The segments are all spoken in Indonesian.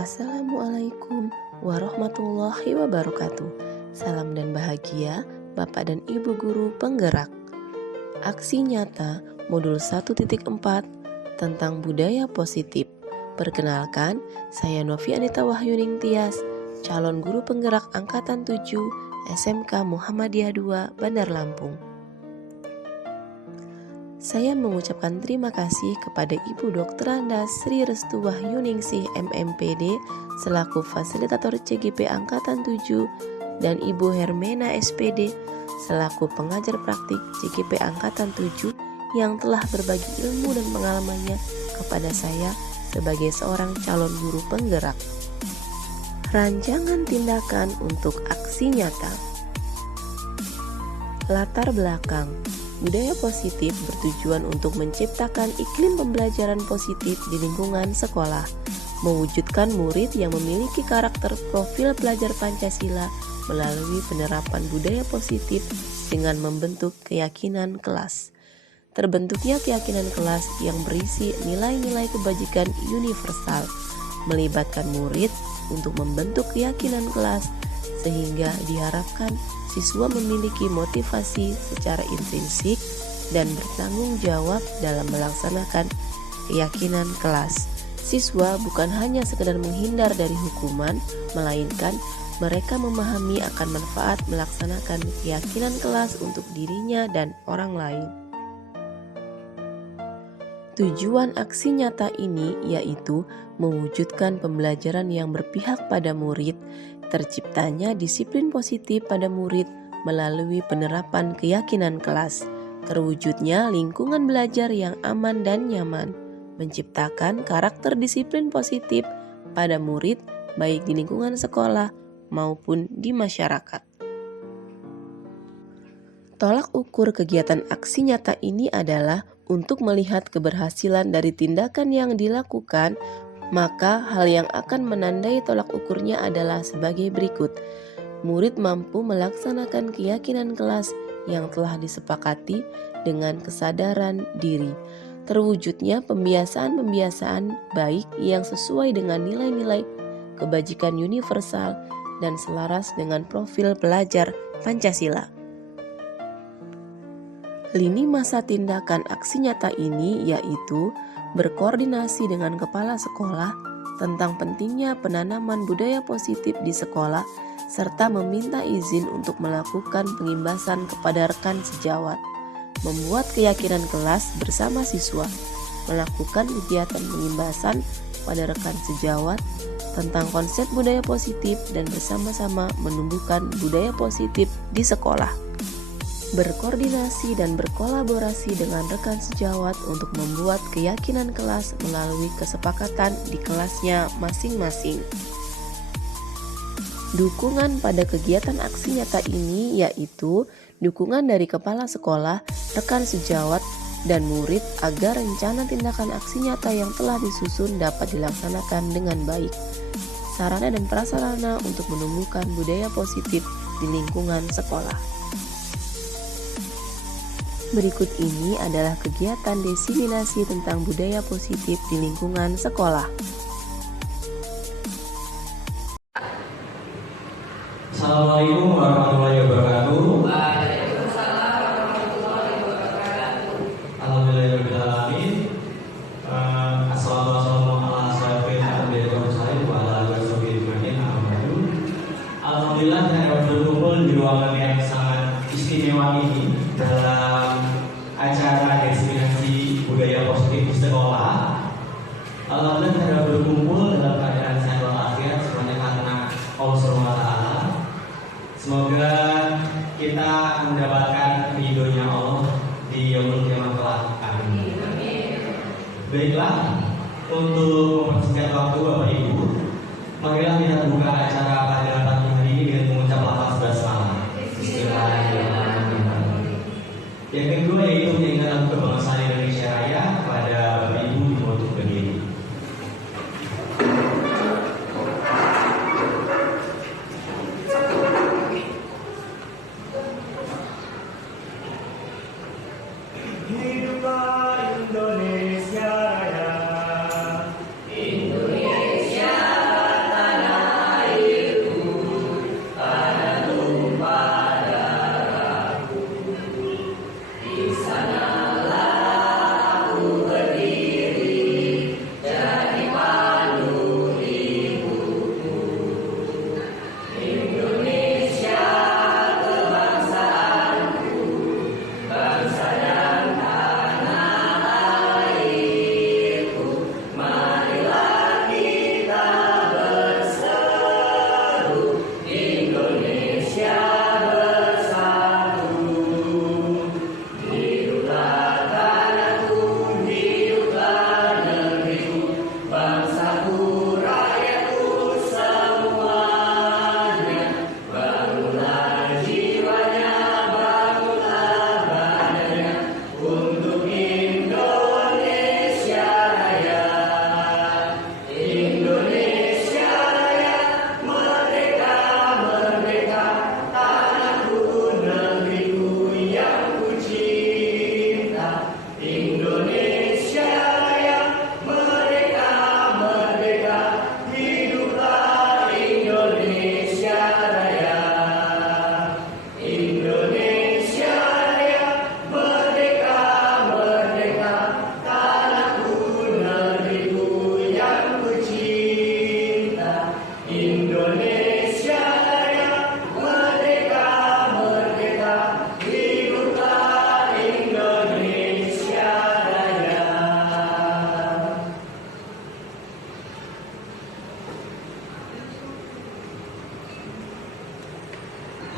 Assalamualaikum warahmatullahi wabarakatuh. Salam dan bahagia Bapak dan Ibu guru penggerak. Aksi nyata modul 1.4 tentang budaya positif. Perkenalkan, saya Novi Anita Wahyuning Tias, calon guru penggerak angkatan 7 SMK Muhammadiyah 2 Bandar Lampung. Saya mengucapkan terima kasih kepada Ibu Dr. Anda Sri Restu Wahyuningsih MMPD selaku fasilitator CGP Angkatan 7 dan Ibu Hermena SPD selaku pengajar praktik CGP Angkatan 7 yang telah berbagi ilmu dan pengalamannya kepada saya sebagai seorang calon guru penggerak. Rancangan tindakan untuk aksi nyata. Latar belakang. Budaya positif bertujuan untuk menciptakan iklim pembelajaran positif di lingkungan sekolah, mewujudkan murid yang memiliki karakter profil pelajar Pancasila melalui penerapan budaya positif dengan membentuk keyakinan kelas. Terbentuknya keyakinan kelas yang berisi nilai-nilai kebajikan universal, melibatkan murid untuk membentuk keyakinan kelas sehingga diharapkan siswa memiliki motivasi secara intrinsik dan bertanggung jawab dalam melaksanakan keyakinan kelas. Siswa bukan hanya sekedar menghindar dari hukuman, melainkan mereka memahami akan manfaat melaksanakan keyakinan kelas untuk dirinya dan orang lain. Tujuan aksi nyata ini yaitu mewujudkan pembelajaran yang berpihak pada murid, terciptanya disiplin positif pada murid melalui penerapan keyakinan kelas, terwujudnya lingkungan belajar yang aman dan nyaman, menciptakan karakter disiplin positif pada murid baik di lingkungan sekolah maupun di masyarakat. Tolak ukur kegiatan aksi nyata ini adalah untuk melihat keberhasilan dari tindakan yang dilakukan, maka hal yang akan menandai tolak ukurnya adalah sebagai berikut. Murid mampu melaksanakan keyakinan kelas yang telah disepakati dengan kesadaran diri. Terwujudnya pembiasaan-pembiasaan baik yang sesuai dengan nilai-nilai kebajikan universal dan selaras dengan profil pelajar Pancasila. Lini masa tindakan aksi nyata ini yaitu berkoordinasi dengan kepala sekolah tentang pentingnya penanaman budaya positif di sekolah serta meminta izin untuk melakukan pengimbasan kepada rekan sejawat, membuat keyakinan kelas bersama siswa, melakukan kegiatan pengimbasan pada rekan sejawat tentang konsep budaya positif dan bersama-sama menumbuhkan budaya positif di sekolah. Berkoordinasi dan berkolaborasi dengan rekan sejawat untuk membuat keyakinan kelas melalui kesepakatan di kelasnya masing-masing. Dukungan pada kegiatan aksi nyata ini yaitu dukungan dari kepala sekolah, rekan sejawat, dan murid agar rencana tindakan aksi nyata yang telah disusun dapat dilaksanakan dengan baik. Sarana dan prasarana untuk menumbuhkan budaya positif di lingkungan sekolah. Berikut ini adalah kegiatan diseminasi tentang budaya positif di lingkungan sekolah. Assalamualaikum warahmatullahi wabarakatuh. Alhamdulillahirabbil alamin. Assalamualaikum warahmatullahi wabarakatuh. Alhamdulillah saya berkumpul di ruangan yang sangat istimewa ini dalam acara destinasi budaya positif di sekolah. Alhamdulillah saya berkumpul dalam keadaan sehat walafiat semuanya karena Allah SWT. Semoga kita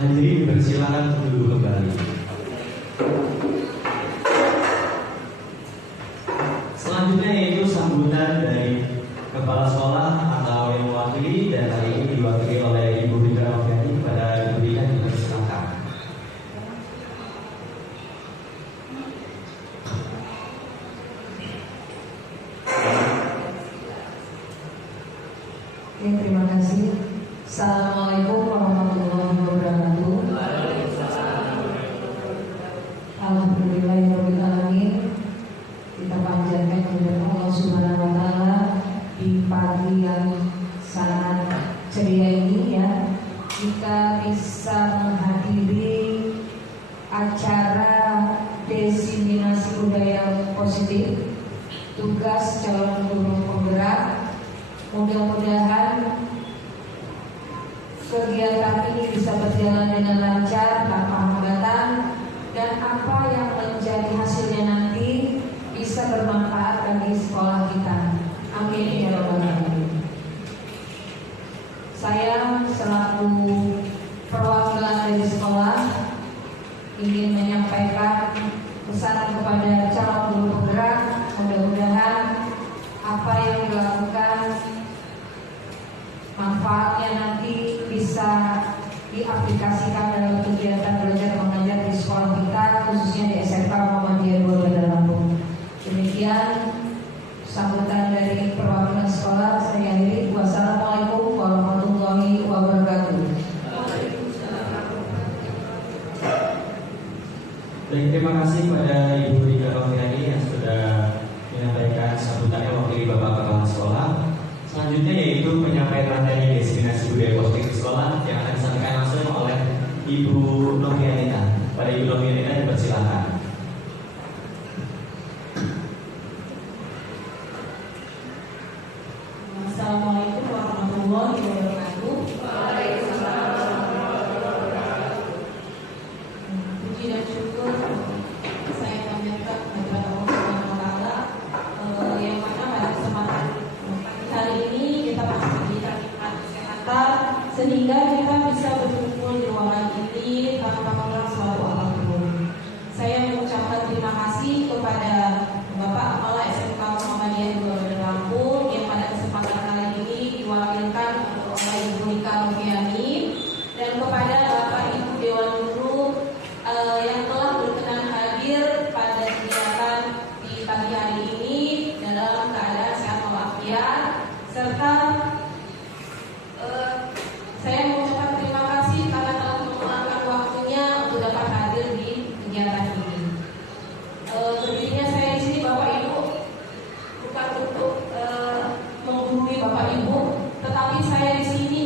Hadirin dipersilakan duduk kembali. Selanjutnya yaitu sambutan dari kepala sekolah atau yang mewakili, dan hari ini diwakili oleh Ibu Rika Noviani. Kepada Ibu Rika dipersilakan. Terima kasih. Assalamualaikum warahmatullahi wabarakatuh. Alhamdulillahirabbil alamin. Kita panjatkan kehadirat Allah Subhanahu wa taala di pagi yang sangat ceria ini ya. Kita bisa menghadiri acara diseminasi budaya positif tugas calon guru penggerak. Mudah-mudahan kegiatan ini bisa berjalan dengan lancar tanpa hambatan, dan apa yang menjadi hasilnya nanti bisa bermanfaat bagi sekolah kita. Amin ya rabbal alamin. Saya selaku perwakilan dari sekolah ingin menyampaikan pesan kepada calon guru penggerak. Mudah-mudahan apa yang dilakukan manfaatnya nanti bisa diaplikasikan dalam kegiatan belajar mengajar di sekolah kita, khususnya di SMK Muhammadiyah 2 Bandar Lampung. Demikian sambutan dari perwakilan sekolah. Saya akhiri. Wassalamualaikum warahmatullahi wabarakatuh. Baik, terima kasih kepada Ibu Rika Noviani yang sudah menyampaikan sambutannya wakili Bapak Kepala Sekolah. Selanjutnya yaitu penyampaian materi diseminasi budaya positif di sekolah yang akan disampaikan langsung oleh Ibu Novianita. Pada Ibu Novianita dipersilakan. Assalamualaikum warahmatullahi wabarakatuh. Puji dan syukur saya panjatkan kepada Allah Subhanahu wa taala, yang mana pada kesempatan hari ini kita masih diberikan nikmat kesehatan sehingga kita bisa berkumpul di ruangan ini tanpa mengurangi suatu apapun. Saya mengucapkan terima kasih kepada Bapak Kepala SMK Muhammadiyah 2 Bandar Lampung yang pada kesempatan kali ini diwakilkan oleh Ibu Rika Noviani, dan kepada Bapak Ibu Dewan Guru yang telah berkenan hadir pada kegiatan di pagi hari ini dalam keadaan sehat walafiat, serta saya mengucapkan terima kasih karena telah meluangkan waktunya untuk dapat hadir di kegiatan ini. Berdirinya saya di sini Bapak Ibu bukan untuk menghubungi Bapak Ibu, tetapi saya di sini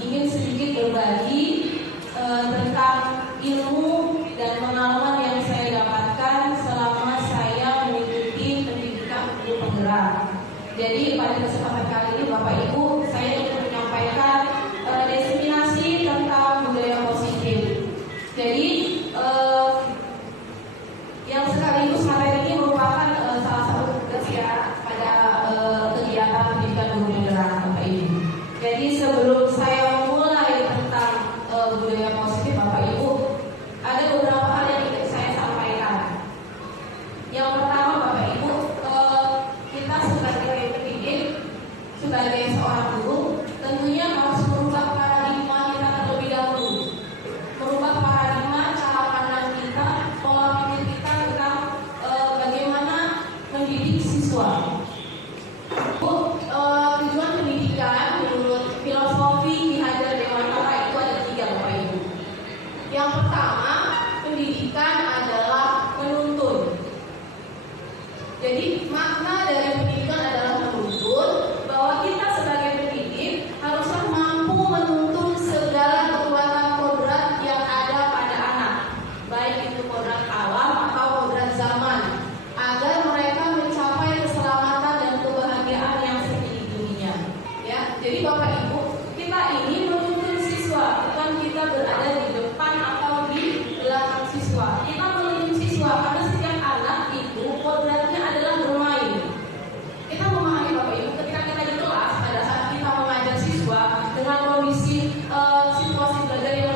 ingin sedikit berbagi tentang ilmu dan pengalaman yang saya dapatkan selama saya mengikuti pendidikan guru penggerak. Jadi pada kesempatan kali ini Bapak Ibu, saya ingin menyampaikan diseminasi tentang budaya positif. Jadi yang sekaligus materi ini merupakan salah satu tugas ya pada kegiatan pendidikan guru penggerak Bapak Ibu. Jadi sebelum saya memulai tentang budaya positif Bapak Ibu, ada beberapa hal yang ingin saya sampaikan. Yang pertama Bapak Ibu, kita sebagai pendidik, sebagai seorang guru, tentunya harus merubah paradigma kita terlebih dahulu, merubah paradigma cara pandang kita, pola pikir kita tentang bagaimana mendidik siswa. Tujuan pendidikan menurut filosofi Ki Hajar Dewantara itu ada 3 Bapak Ibu. Yang pertama, pendidikan adalah menuntun. Jadi makna dari pendidikan adalah menuntun, bahwa kita sebagai pendidik haruslah mampu menuntun segala kekuatan kodrat yang ada pada anak, baik itu kodrat alam atau kodrat zaman, agar mereka mencapai keselamatan dan kebahagiaan yang setinggi-tingginya. Ya, jadi Bapak Ibu, kita ini menuntun siswa, bukan kita berada di depan atau di belakang siswa. Kita menuntun siswa karena setiap anak itu kodratnya adalah bermain. Kita memahami Bapak Ibu, ketika kita di kelas pada saat kita mengajar siswa dengan kondisi situasi belajar yang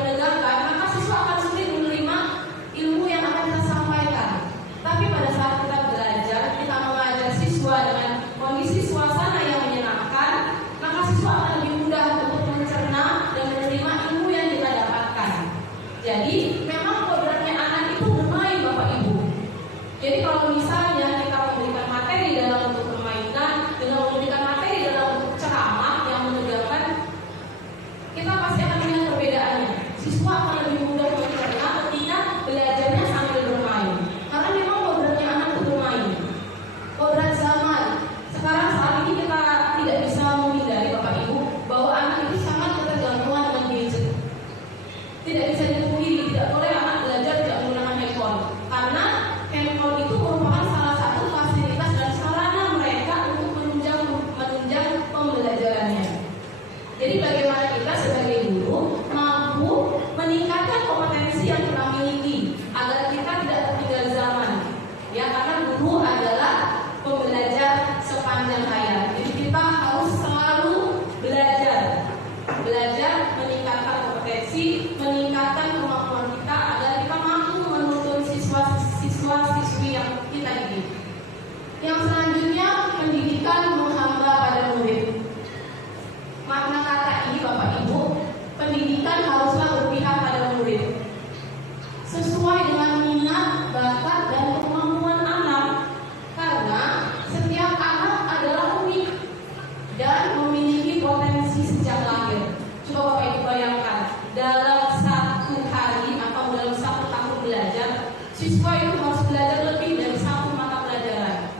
sejak lahir. Coba Bapak Ibu bayangkan, dalam satu hari atau dalam satu tahun belajar, siswa itu harus belajar lebih dari satu mata pelajaran.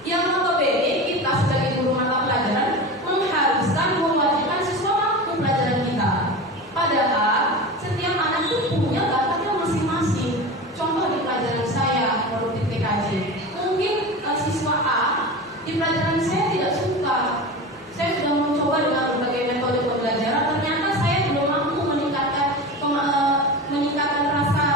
Yang notabene kita sebagai guru mata pelajaran mengharuskan mewajibkan siswa mampu pelajaran kita. Padahal setiap anak itu punya bakatnya masing-masing. Contoh di pelajaran saya, produktif TKJ, mungkin siswa A di pelajaran saya tidak suka. Saya sudah mencoba dengan berbagai metode pembelajaran, ternyata saya belum mampu meningkatkan rasa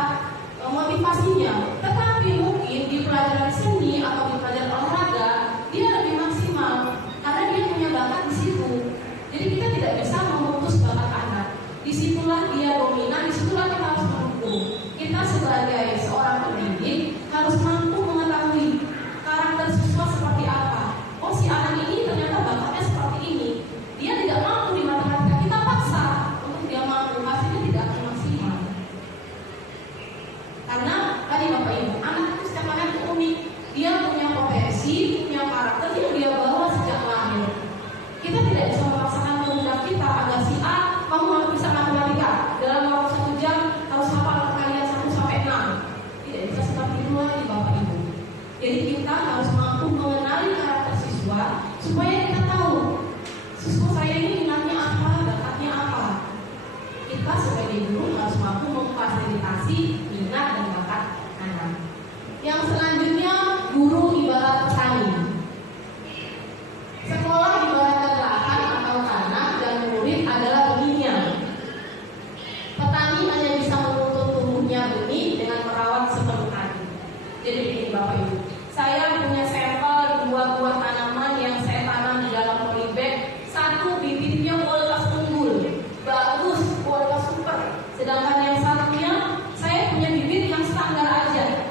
motivasinya. Tetapi mungkin di pelajaran seni atau di pelajaran olahraga dia lebih maksimal karena dia punya bakat di situ. Jadi kita tidak bisa memutus bakat anak. Disitulah dia dominan, disitulah kita harus mendukung. Kita sebagai seorang pendidik harus mampu mengetahui karakter siswa seperti apa. Oh, si anak ini ternyata bakatnya seperti ini. Dia tidak mampu di matematika, kita paksa untuk dia mampu, hasilnya tidak akan maksimal. Karena tadi Bapak Ibu, anak itu setiap anak itu unik. Dia punya potensi, punya karakter yang dia bawa sejak lahir. Kita tidak bisa memaksakan kehendak kita agar si A kamu harus bisa matematika dalam waktu 1 jam harus hafal kalian 1 sampai 6. Tidak bisa seperti itu lagi Bapak Ibu. Jadi kita harus mampu mengenali karakter siswa supaya kita tahu siswa saya ini minatnya apa, bakatnya apa. Kita sebagai guru harus mampu memfasilitasi minat dan bakat anak. Yang selanjutnya, guru ibarat petani. Sekolah ibarat lahan atau tanah dan murid adalah benihnya. Petani hanya bisa menuntut tumbuhnya benih dengan merawat sepenuh hati. Jadi begini Bapak Ibu, saya punya sampel 2 buah tanaman yang saya tanam di dalam polybag. Satu bibitnya kualitas unggul, bagus, kualitas super. Sedangkan yang satunya saya punya bibit yang standar aja.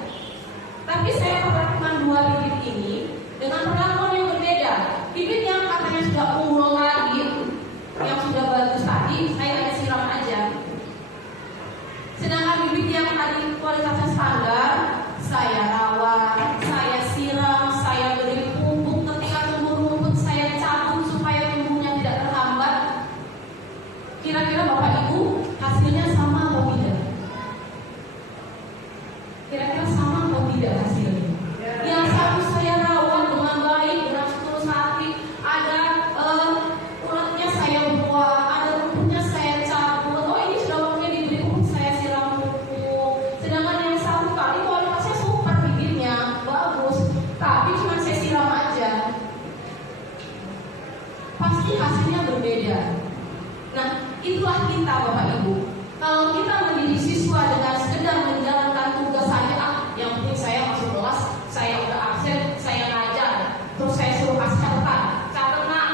Tapi saya perlakukan 2 bibit ini dengan perlakuan yang berbeda. Bibit yang katanya sudah unggul lagi, yang sudah bagus tadi, saya hanya siram aja. Sedangkan bibit yang tadi kualitasnya standar, saya rawat, saya siram, saya beri pupuk. Ketika tumbuh rumput saya cabut supaya tumbuhnya tidak terhambat. Kira-kira Bapak Ibu hasilnya sama atau tidak? Kira-kira sama atau tidak hasilnya? Yang satu saya rawat dengan baik, dengan setulus hati. Ada ulatnya saya buang, ada rumputnya saya cabut. Oh, ini sudah waktunya diberi pupuk, saya siram pupuk. Sedangkan yang satu kali kualitasnya super, bibitnya bagus, tapi cuma saya siram aja. Pasti hasilnya berbeda. Nah, itulah kita Bapak Ibu. Kalau kita mendidik siswa dengan sekedar menjalankan tugas saja, yang penting saya masuk kelas, saya udah absen, saya ngajar, terus saya suruh kasih catatan, catat nak.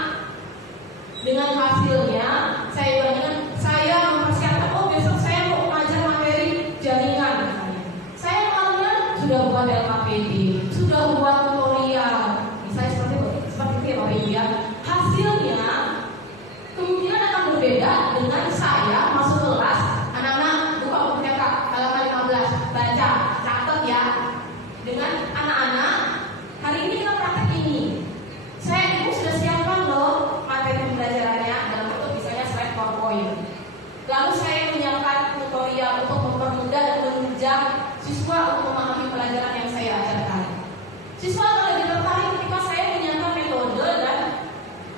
Dengan hasilnya, saya bandingkan, saya mempersiapkan, oh besok saya mau mengajar materi jaringan misalnya. Saya malamnya sudah buat LKPD, sudah buat tutorial, misalnya seperti itu ya Bapak Ibu ya. Hasilnya kemungkinan akan berbeda dengan saya masuk kelas, anak-anak buka bukunya Kak, halaman 15, baca, catat ya. Dengan anak-anak, hari ini kita praktek ini. Saya ibu sudah siapkan loh materi pembelajarannya dalam bentuk misalnya slide PowerPoint. Lalu saya menyiapkan tutorial untuk mempermudah dan menunjang siswa untuk memahami pelajaran yang saya ajarkan. Siswa akan lebih tertarik ketika saya menyiapkan metode dan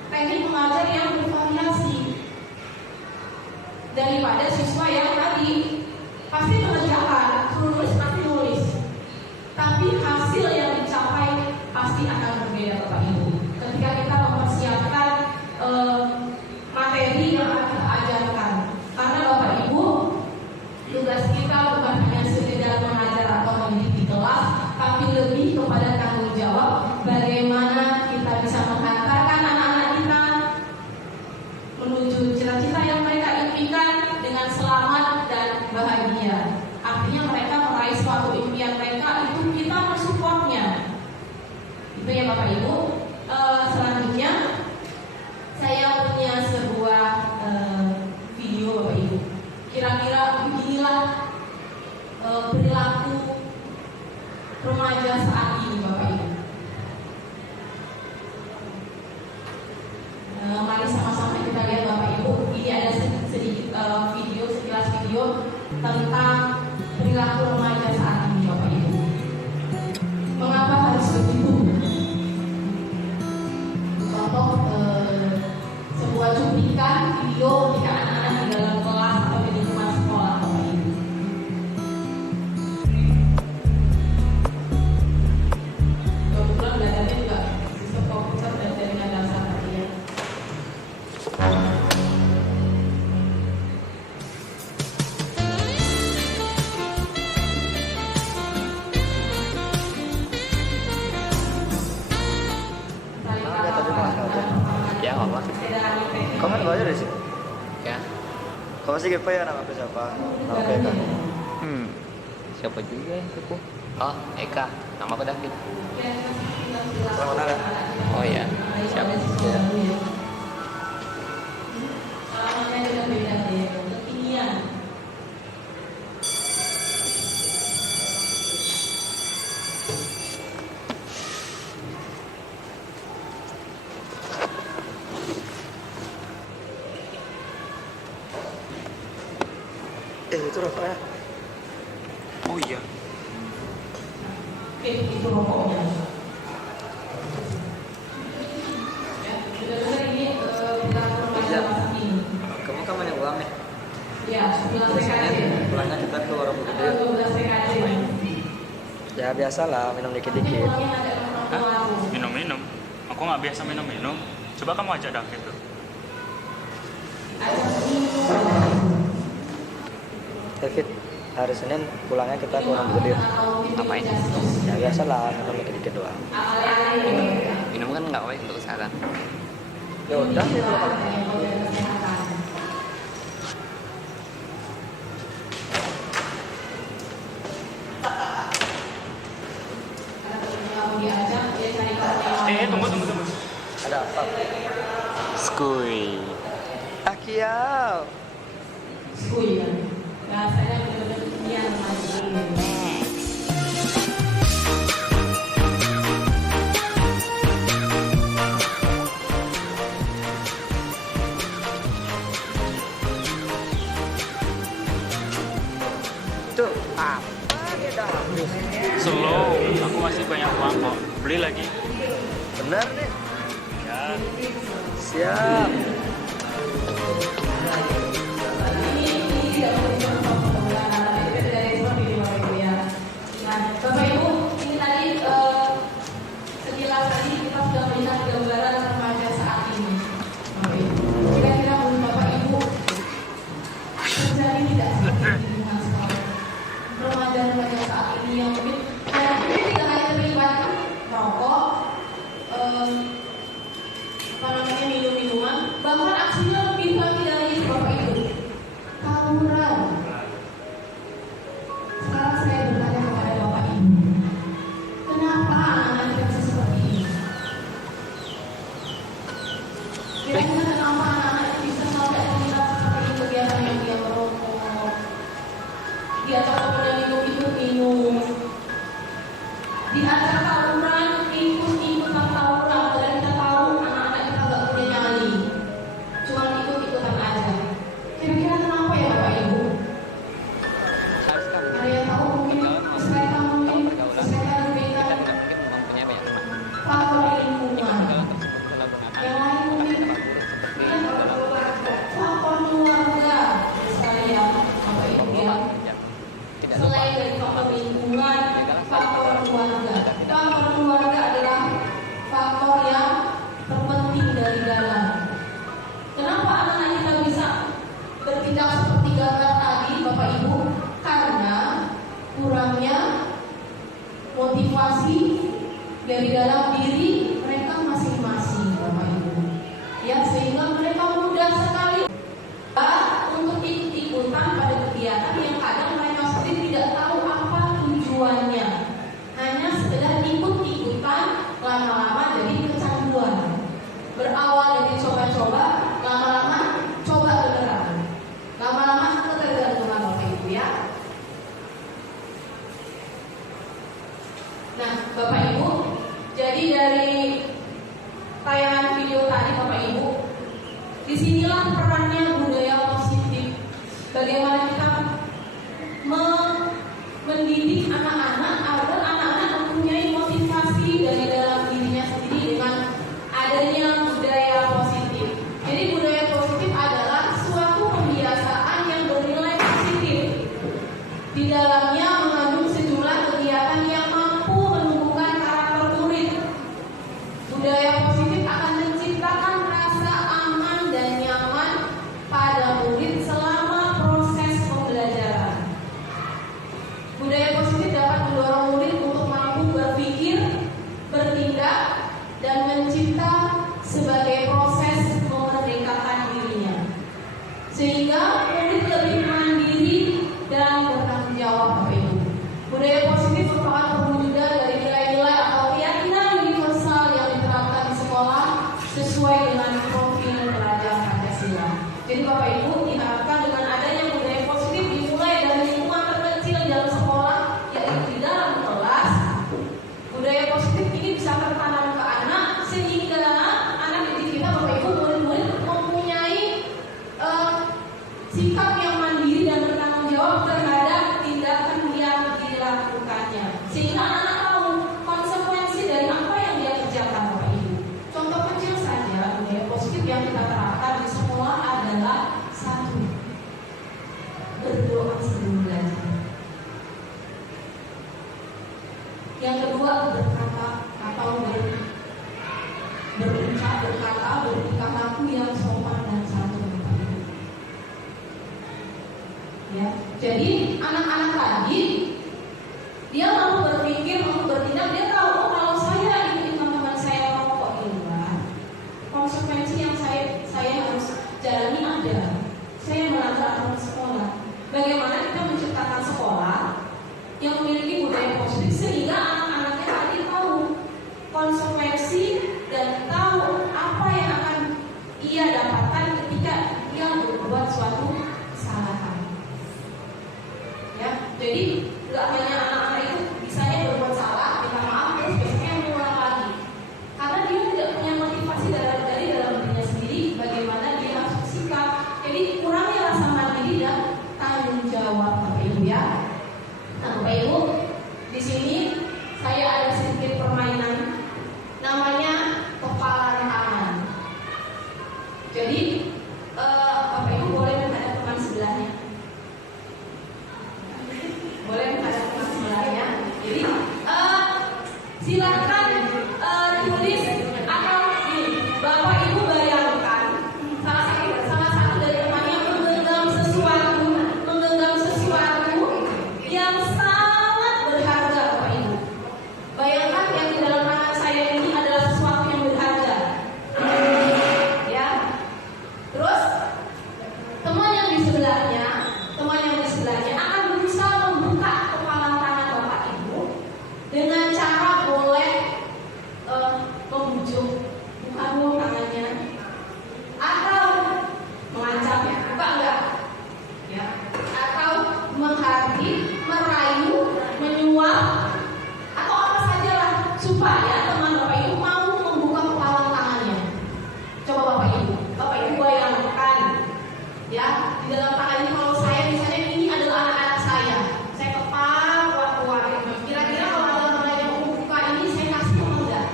teknik mengajar yang bervariasi daripada siswa yang tadi pasti mengerjakan, suruh nulis pasti nulis, tapi hasil yang dicapai pasti akan berbeda Bapak Ibu. Ketika kita mempersiapkan materi yang akan kita ajarkan, karena Bapak Ibu tugas kita bukan hanya sekedar mengajar atau mendidik di kelas, tapi lebih kepada tanggung jawab bagaimana kita bisa menghantarkan anak-anak kita menuju cita-cita yang mereka impikan dengan selamat dan bahagia. Artinya mereka meraih suatu impian mereka, itu kita mensupportnya. Itu ya Bapak Ibu. Selanjutnya saya punya sebuah video Bapak Ibu. Kira-kira beginilah perilaku remaja saat ini Bapak Ibu. Mari sama-sama kita lihat Bapak Ibu. tentang perilaku remaja saat ini, Bapak Ibu. Mengapa harus begitu? Contoh sebuah cuplikan video ketika anak-anak di dalam kelas atau di lingkungan sekolah, Bapak Ibu. Kebetulan belajarnya juga sistem komputer dan jaringan dasar tadi ya. Ya apa? Kamu kan belajar di sini? Ya. Kamu masih kepo ya nama aku siapa? Nama aku Eka. Siapa juga yang kepo? Oh, Eka. Nama aku David. Selamat datang. Oh ya, siap. Ya. Namanya juga beda deh, kekinian. Itu rokoknya. Oh iya. Oke, itu rokoknya. Ya, benar-benar ini perilaku remaja masa kini. Kamu kan banyak uang nih. Ya, 11 Biasanya PKJ. pulangnya kita ke warung gede. 12 PKJ. Ya biasalah minum Nanti dikit-dikit. pulangnya ada orang warung. Minum-minum? Aku nggak biasa minum-minum. Coba kamu ajak David tuh. Ada minum. David, hari Senin pulangnya kita ke warung gede. Ngapain? Ya biasalah minum dikit-dikit doang. Minum kan nggak baik untuk kesehatan. Ya udah sih kalau kamu. Tunggu. Ada apa? Skuy. Akiau. Skuy kan. Rasanya benar-benar kekinian remaja ini. Tuh, apa dia dah habis? Slow, aku masih banyak uang kok. Beli lagi. Bener nih. Ya. Siap. Ini tidak menunjukkan pembangunan itu dari seperti ini Bapak Ibu ya. Nah, Bapak Ibu, ini tadi sekilas tadi kita sudah melihat gambaran remaja saat ini. Bapak Ibu, kira-kira menurut Bapak Ibu terjadi tidak seperti di lingkungan sekolah? Remaja-remaja saat ini yang mungkin tidak hanya terlibat merokok, minum-minuman, bahkan aksinya lebih lagi dari itu Bapak Ibu. Tawuran. Sekarang saya bertanya kepada Bapak Ibu, kenapa anak-anak kita bisa seperti ini? Kira-kira kenapa anak-anak bisa sampai terlibat seperti kegiatan yang dia merokok, dia ataupun yang minum, di acara tawuran ikut-ikutan tawuran, padahal kita tahu anak-anak kita nggak punya nyali, cuma ikut-ikutan aja. Kira-kira kenapa ya Bapak Ibu? Ada yang tahu mungkin kesehatan mungkin kesehatan berbeda, Mempunyai banyak teman. faktor lingkungan, yang lain mungkin faktor keluarga, misalnya Bapak Ibu ya. Selain dari faktor lingkungan, faktor keluarga. Faktor keluarga adalah faktor yang terpenting dari dalam. Kenapa anak-anak kita bisa bertindak seperti gambar tadi, Bapak Ibu? Karena kurangnya motivasi dari dalam diri mereka masing-masing, Bapak Ibu. Ya, sehingga mereka mudah sekali untuk ikut-ikutan pada kegiatan yang kadang mereka sendiri tidak tahu apa tujuannya. Hanya sekedar ikut-ikutan, lama-lama jadi kecanduan. Berawal dari coba-coba, lama-lama coba beneran. Lama-lama ketergantungan Bapak Ibu ya. Nah, Bapak Ibu, jadi dari tayangan video tadi Bapak Ibu, disinilah perannya budaya positif. Bagaimana kita dalamnya mengandung sejumlah kegiatan yang mampu menumbuhkan karakter murid. Budaya positif akan menciptakan rasa aman dan nyaman pada murid selama proses pembelajaran. Budaya positif dapat mendorong murid untuk mampu berpikir, bertindak, dan mencipta sebagai proses memerdekakan dirinya, sehingga murid lebih mandiri dan bertanggung jawab. Bapak Ibu, budaya positif merupakan perwujudan dari nilai-nilai atau keyakinan universal yang diterapkan di sekolah sesuai dengan profil pelajar Pancasila. Jadi Bapak Ibu, diharapkan dengan adanya budaya positif dimulai dari lingkungan terkecil dalam sekolah, yaitu di dalam kelas. Budaya positif ini bisa tertanam ke anak sehingga anak didik kita, Bapak Ibu, murid-murid mempunyai sikap yang mandiri dan bertanggung jawab terhadap tindakan yang dilakukannya, sehingga anak tahu konsekuensi dari apa yang dia kerjakan. Bapak Ibu, contoh kecil saja budaya positif yang kita terapkan di sekolah adalah: satu, berdoa sebelum belajar. Yang kedua, berkata atau berucap, berkata, bertingkah laku yang sopan dan santun. Ya, jadi anak-anak tadi dia mau berpikir, mau bertindak, dia tahu, oh, kalau saya ikuti teman-teman saya merokok di luar, konsekuensi yang saya harus jalani ada. Saya melanggar aturan sekolah. Bagaimana kita menciptakan sekolah yang memiliki budaya positif sehingga anak-anaknya tadi tahu konsekuensi dan tahu apa yang akan ia dapatkan ketika ia berbuat suatu kesalahan. Ya, jadi nggak hanya anak-anak itu bisanya berbuat salah, minta maaf, terus besoknya mengulang lagi, karena dia tidak punya motivasi dari dalam dirinya sendiri bagaimana dia harus bersikap. Jadi kurangnya rasa mandiri dan tanggung jawab, Bapak Ibu ya. Nah, Bapak Ibu, di sini saya ada sedikit permainan namanya kepalan tangan. Jadi Bapak Ibu boleh menghadap teman sebelahnya. Boleh menghadap teman sebelahnya. Jadi silakan tulis atau Bapak Ibu bayangkan salah satu dari temannya menggenggam sesuatu yang sangat berharga, Bapak Ibu. Bayangkan yang di dalam tangan saya ini adalah sesuatu yang berharga. Ya. Terus teman yang di sebelahnya akan berusaha membuka kepalan tangan Bapak Ibu dengan cara boleh membujuk, buka dulu tangannya, atau mengancam, ya, buka enggak? Ya. Atau menghardik, merayu, menyuap, atau apa sajalah supaya teman Bapak Ibu mau membuka kepalan tangannya. Coba Bapak Ibu bayangkan, ya, di dalam tangan ini kalau saya misalnya ini adalah anak-anak saya kepal kuat-kuat. Kira-kira kalau ada teman yang mau buka ini, saya kasih atau enggak?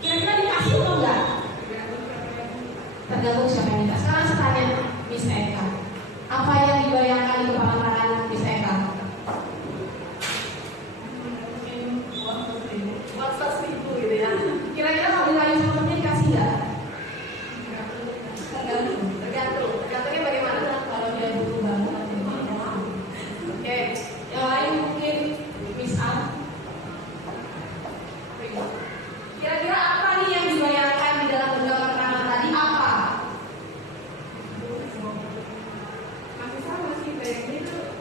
Kira-kira dikasih atau enggak? Tergantung siapa yang minta. Sekarang saya tanya Miss Eka, apa yang dibayangkan di kepala tangan Miss Eka? Uang 100.000 gitu ya. Kira-kira kalau dirayu sama temennya dikasih enggak? Tergantungnya bagaimana? Kalau dia butuh banget atau gimana? Oke, yang lain mungkin Miss A. Kira-kira apa nih yang dibayangkan di dalam genggaman tangan tadi? Apa? Masih sama sih, bayangin itu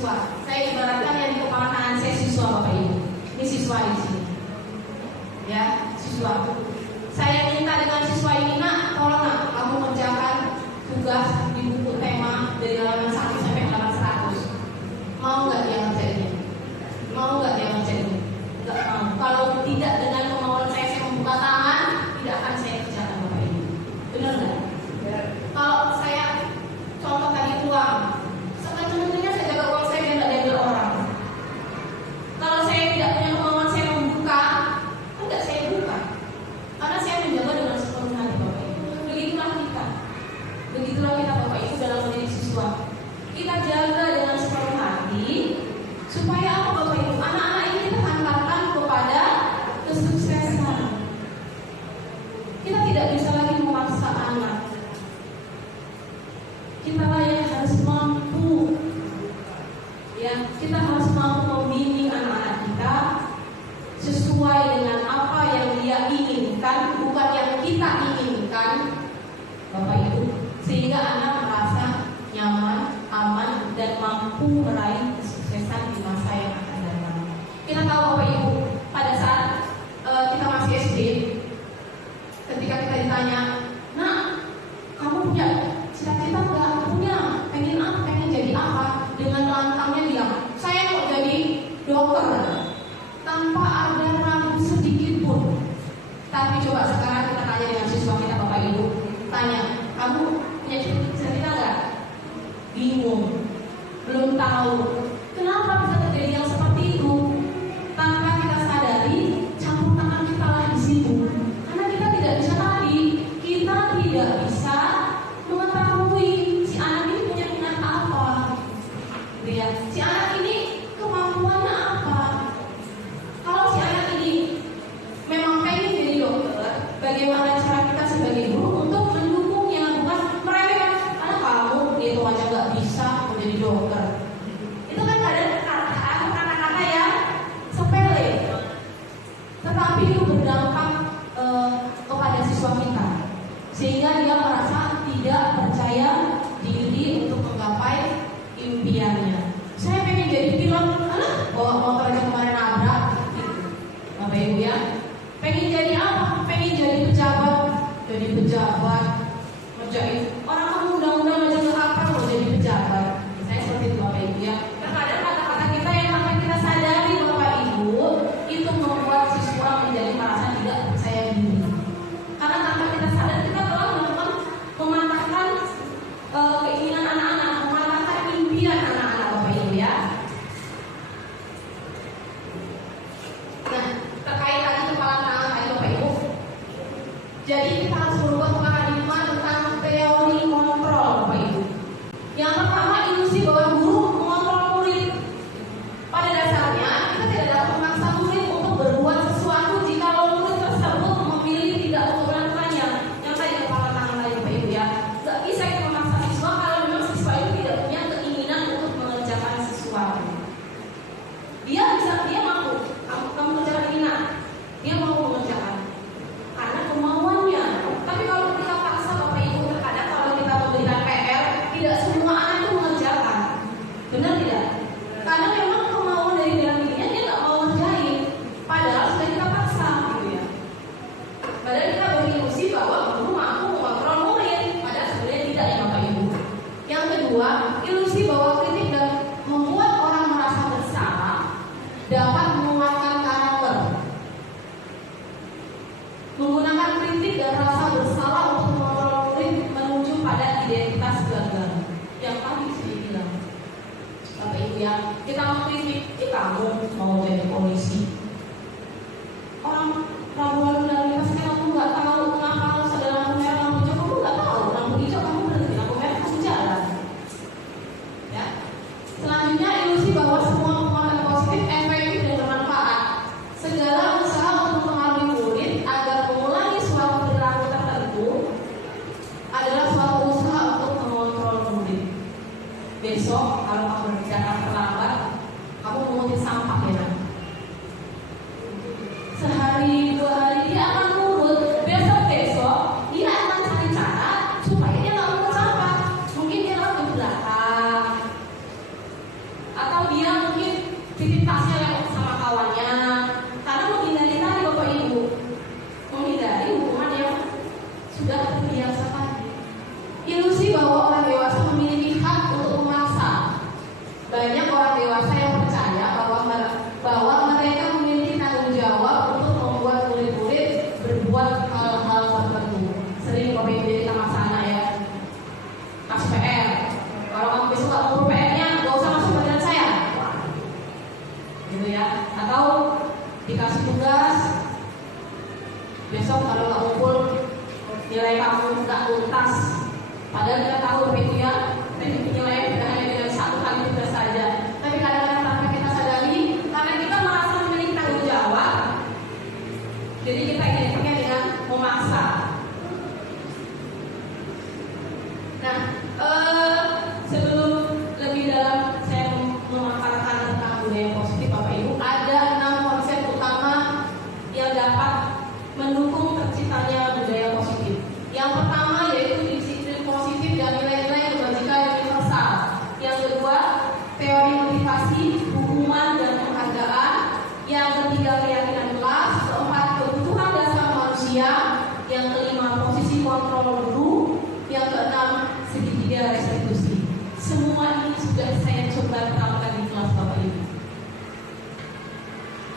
siswa. Saya ibaratkan yang di kepala kanan saya siswa Bapak Ibu. Ini siswa di sini. Ya, siswa. Saya minta dengan siswa ini, nak, tolong nak, kamu kerjakan tugas di buku tema dari halaman 1 sampai halaman 100. Mau nggak dia ngerjainnya? Mau nggak dia ngerjainnya? Nggak mau. Kalau tidak dengan kemauan saya membuka tangan, tidak akan saya kerjakan Bapak Ibu. Benar nggak? Kalau saya contoh tadi uang, sekencang-kencangnya saya jaga uang saya biar nggak diambil orang. Kalau saya tidak punya kemauan saya membuka, enggak saya buka. Karena saya menjaga dengan sepenuh hati Bapak Ibu. Begitulah kita. Begitulah kita Bapak Ibu dalam mendidik siswa. Kita jaga dengan sepenuh hati supaya apa Bapak Ibu? Anak-anak ini kita hantarkan kepada kesuksesan. Kita tidak bisa lagi memaksa anak. Kita lah yang harus mampu. Ya, kita harus mampu membimbing anak-anak kita sesuai dengan apa yang dia inginkan, bukan yang kita inginkan, Bapak Ibu, sehingga anak merasa nyaman, aman, dan mampu meraih kesuksesan di masa yang akan datang. Kita tahu Bapak Ibu, pada saat kita masih SD, ketika kita ditanya, nak, kamu punya cita-cita nggak? Punya. Pengen apa? Pengen jadi apa? Dengan lantangnya bilang, saya mau jadi dokter, tanpa ada ragu sedikit pun. Tapi coba sekarang kita tanya dengan siswa kita Bapak Ibu, tanya, kamu punya cita-cita nggak? Bingung, belum tahu. Kenapa bisa terjadi yang seperti itu? Tanpa kita sadari, campur tangan kita lah di situ. Karena kita tidak bisa tadi, kita tidak bisa mengetahui si anak ini punya minat apa. Lihat, si anak ini kemampuannya apa. Kalau si anak ini memang pengen jadi dokter, bagaimana cara kita sebagai guru untuk mendukungnya, bukan meremehkan. Karena kamu itu aja nggak bisa menjadi dokter. Itu kan ada kata-kata yang sepele, tetapi itu berdampak kepada siswa kita, sehingga dia merasa tidak percaya diri untuk menggapai impiannya. Saya pengen jadi pilot, bawa motor aja kemarin nabrak, gitu. Bapak Ibu ya, pengen jadi apa? Pengen jadi pejabat, ngerjain orang kamu undang-undang aja nggak apa mau jadi pejabat. Saya seperti itu Bapak Ibu ya. Terkadang kata-kata kita yang tanpa kita sadari Bapak Ibu itu membuat siswa menjadi merasa tidak percaya diri. Karena tanpa kita sadar kita telah mematahkan keinginan anak-anak, mematahkan impian anak-anak Bapak Ibu ya. Nah, terkait tadi kepala tangan tadi Bapak Ibu. Jadi kita harus merubah paradigma tentang teori kontrol Bapak Ibu. Yang pertama, ilusi bahwa guru mengontrol murid. Pada dasarnya kita tidak dapat memaksa murid untuk berbuat sesuatu jika murid tersebut memilih tidak untuk melakukannya. Yang tadi kepala tangan tadi Bapak Ibu ya. Gak bisa kita memaksa siswa kalau memang siswa itu tidak punya keinginan untuk mengerjakan sesuatu. Dia mampu. Kamu kerjakan ini nak. Dia mau mengerjakan karena kemauannya. Tapi kalau kita paksa Bapak Ibu, terkadang kalau kita memberikan PR, tidak semua anak itu mengerjakan. Benar tidak? Karena memang kemauan dari dalam dirinya dia nggak mau ngerjain. Padahal sudah kita paksa, gitu ya. Padahal kita berilusi bahwa guru mampu mengontrol murid. Padahal sebenarnya tidak ya Bapak Ibu. Yang kedua, ilusi bahwa kritik dan membuat orang merasa bersalah dapat menguatkan karakter. Menggunakan kritik dan rasa bersalah untuk mengontrol murid menuju pada identitas gagal. Yang tadi saya bilang, Bapak Ibu ya, kita mengkritik, kamu mau jadi polisi. Orang lalu lalu lintas kan kamu nggak tahu kenapa harus ada lampu merah, lampu hijau, kamu nggak tahu. Lampu hijau kamu berhenti, lampu merah kamu jalan. Ya. Selanjutnya, ilusi bahwa semua penguatan positif efektif dan bermanfaat. Segala usaha untuk mempengaruhi murid agar mengulangi suatu perilaku tertentu adalah suatu usaha untuk mengontrol murid. Besok kalau kamu datang terlambat, kamu mengutin sampah ya. Sehari 2 hari dia akan titip tasnya sama kawannya, karena menghindari tadi Bapak Ibu, menghindari hubungan yang sudah terbiasa tadi. Ilusi bahwa orang dewasa memiliki hak untuk memaksa. Banyak orang dewasa yang percaya bahwa mereka memiliki tanggung jawab untuk membuat murid-murid berbuat hal-hal tertentu. Sering Bapak Ibu jadi tamat sana ya, kasih PR. Kalau kamu besok nggak mau PR-nya, nggak usah masuk pelajaran saya, gitu ya. Atau dikasih tugas, besok kalau nggak kumpul nilai kamu nggak tuntas. Padahal kita tahu begitu ya, teknik penilaian tidak hanya dengan satu kali tugas saja. Tapi kadang-kadang tanpa kita sadari, karena kita merasa memiliki tanggung jawab, jadi kita identiknya dengan memaksa. Nah, sebelum lebih dalam saya memaparkan tentang budaya positif, Bapak Ibu, ada 6 konsep utama yang dapat mendukung terciptanya budaya positif. Yang pertama yaitu disiplin positif dan nilai-nilai kebajikan universal. Yang kedua, teori motivasi, hukuman dan penghargaan. Yang ketiga, keyakinan kelas. Keempat, kebutuhan dasar manusia. Yang kelima, posisi kontrol guru. Yang keenam, segitiga restitusi. Semua ini sudah saya coba terapkan di kelas Bapak Ibu.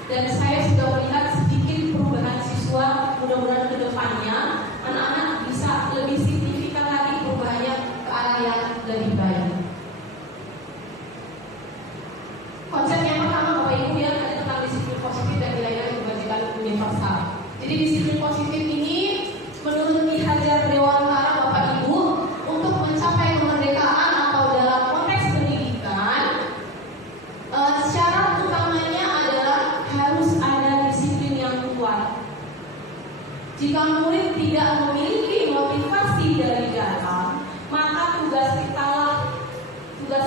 Dan saya sudah melihat sedikit perubahan siswa. Mudah-mudahan ke depannya anak-anak bisa lebih signifikan lagi perubahannya ke arah yang lebih baik. Konsep yang pertama Bapak Ibu ya, ada tentang disiplin positif dan nilai-nilai kebajikan universal. Jadi disiplin positif ini menurut Ki Hajar Dewantara Bapak Ibu, untuk mencapai kemerdekaan atau dalam konteks pendidikan, syarat utamanya adalah harus ada disiplin yang kuat. Jika murid tidak memiliki motivasi dari dalam, maka tugas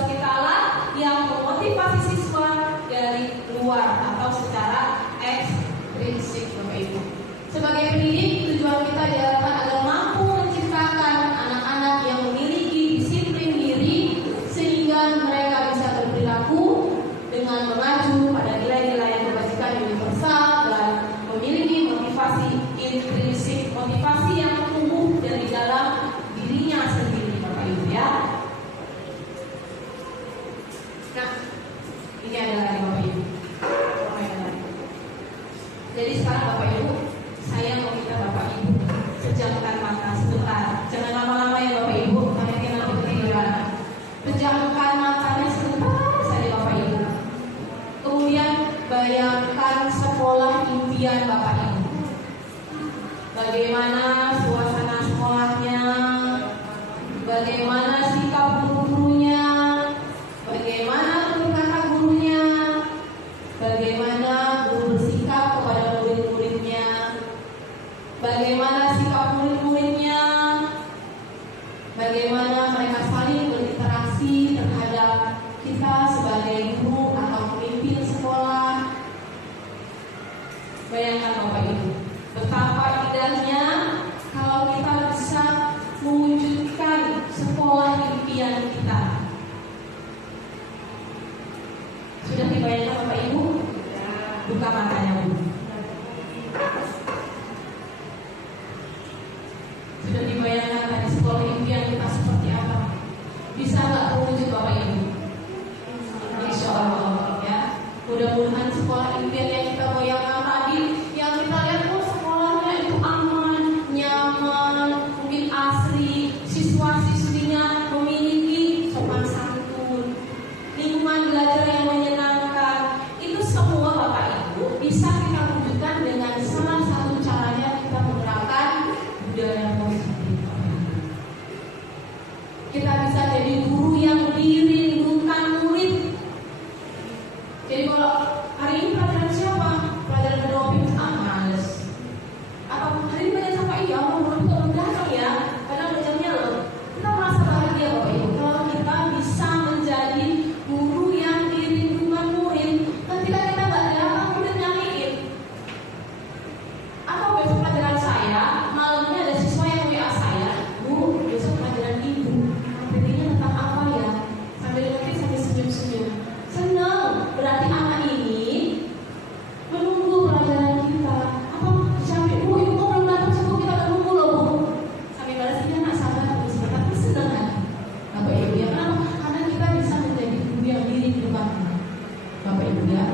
kita lah yang memotivasi siswa dari luar atau secara ekstrinsik Bapak Ibu. Sebagai pendidik, tujuan kita diharapkan agar mampu menciptakan anak-anak yang memiliki disiplin diri sehingga mereka bisa berperilaku dengan mengacu pada nilai-nilai kebajikan universal dan memiliki motivasi intrinsik, motivasi yang tumbuh dari dalam dirinya sendiri Bapak Ibu ya. Nah, ini adalah Bapak Ibu. Jadi sekarang Bapak Ibu, saya meminta Bapak Ibu pejamkan mata sebentar. Jangan lama-lama ya Bapak Ibu, karena kita nanti ketiduran. Pejamkan matanya sebentar saja Bapak Ibu. Kemudian bayangkan sekolah impian Bapak Ibu. Bagaimana suasana sekolahnya, bagaimana sikap guru-gurunya, bagaimana tutur kata gurunya, bagaimana guru bersikap kepada murid-muridnya, bagaimana sikap murid-muridnya, bagaimana mereka saling berinteraksi terhadap kita sebagai guru atau pemimpin sekolah. Bayangkan Bapak Ibu, betapa indahnya kalau kita bisa mewujudkan sekolah impian kita. Sudah dibayangkan Bapak Ibu? Buka matanya Bu. Sudah dibayangkan tadi sekolah impian kita seperti apa? Bisa nggak terwujud Bapak Ibu? Insya Allah ya. Mudah-mudahan sekolah impian yang kita bayangkan tadi, yang kita lihat sekolahnya itu aman, nyaman, mungkin asri, siswa-siswinya memiliki sopan santun, lingkungan belajar yang menyenangkan. Itu semua Bapak Ibu bisa kita wujudkan dengan salah satu caranya kita menerapkan budaya positif. Kita bisa jadi guru yang dirindukan murid. Jadi kalau hari ini pelajaran siapa? Pelajaran kedua males. Apa hari ini pelajaran siapa? Iya, murid belum datang ya. Karena belajarnya loh. Kita merasa bahagia Bapak Ibu kalau kita bisa menjadi guru yang dirindukan murid. Ketika kita nggak datang, murid nyariin. Atau besok pelajaran saya, malamnya ada siswa yang WA saya, Bu, besok pelajaran Ibu. PPT-nya tentang apa ya? Sambil ngetik sambil senyum-senyum. Senang, berarti anak ini Ibu ya.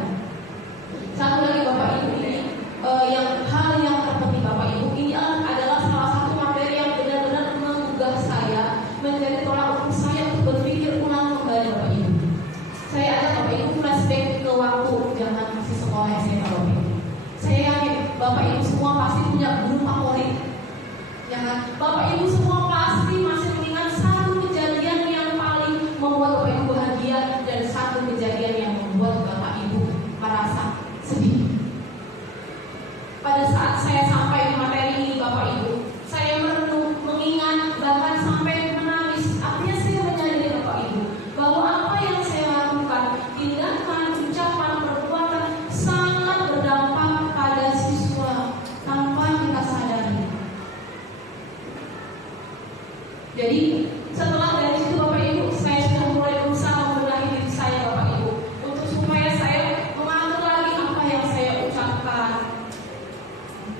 Satu lagi Bapak Ibu ini, hal yang terpenting Bapak Ibu, ini adalah salah satu materi yang benar-benar menggugah saya, menjadi tolak ukur saya untuk berpikir ulang kembali Bapak Ibu. Saya ajak Bapak Ibu flashback ke waktu zaman masih sekolah SMA Bapak Ibu. Saya yakin Bapak Ibu semua pasti punya guru favorit. Ya kan? Bapak Ibu semua pasti masih mengingat satu kejadian yang paling membuat Bapak Ibu bahagia dan satu kejadian yang membuat Bapak Ibu merasa sedih. Pada saat saya sampai di materi ini Bapak Ibu, saya merenung, mengingat, bahkan sampai menangis. Artinya saya menyadari Bapak Ibu bahwa apa yang saya lakukan, tindakan, ucapan, perbuatan sangat berdampak pada siswa tanpa kita sadari. Jadi setelah dari situ Bapak Ibu, saya sudah mulai berusaha membenahi diri saya Bapak Ibu, untuk supaya saya mengatur lagi apa yang saya ucapkan.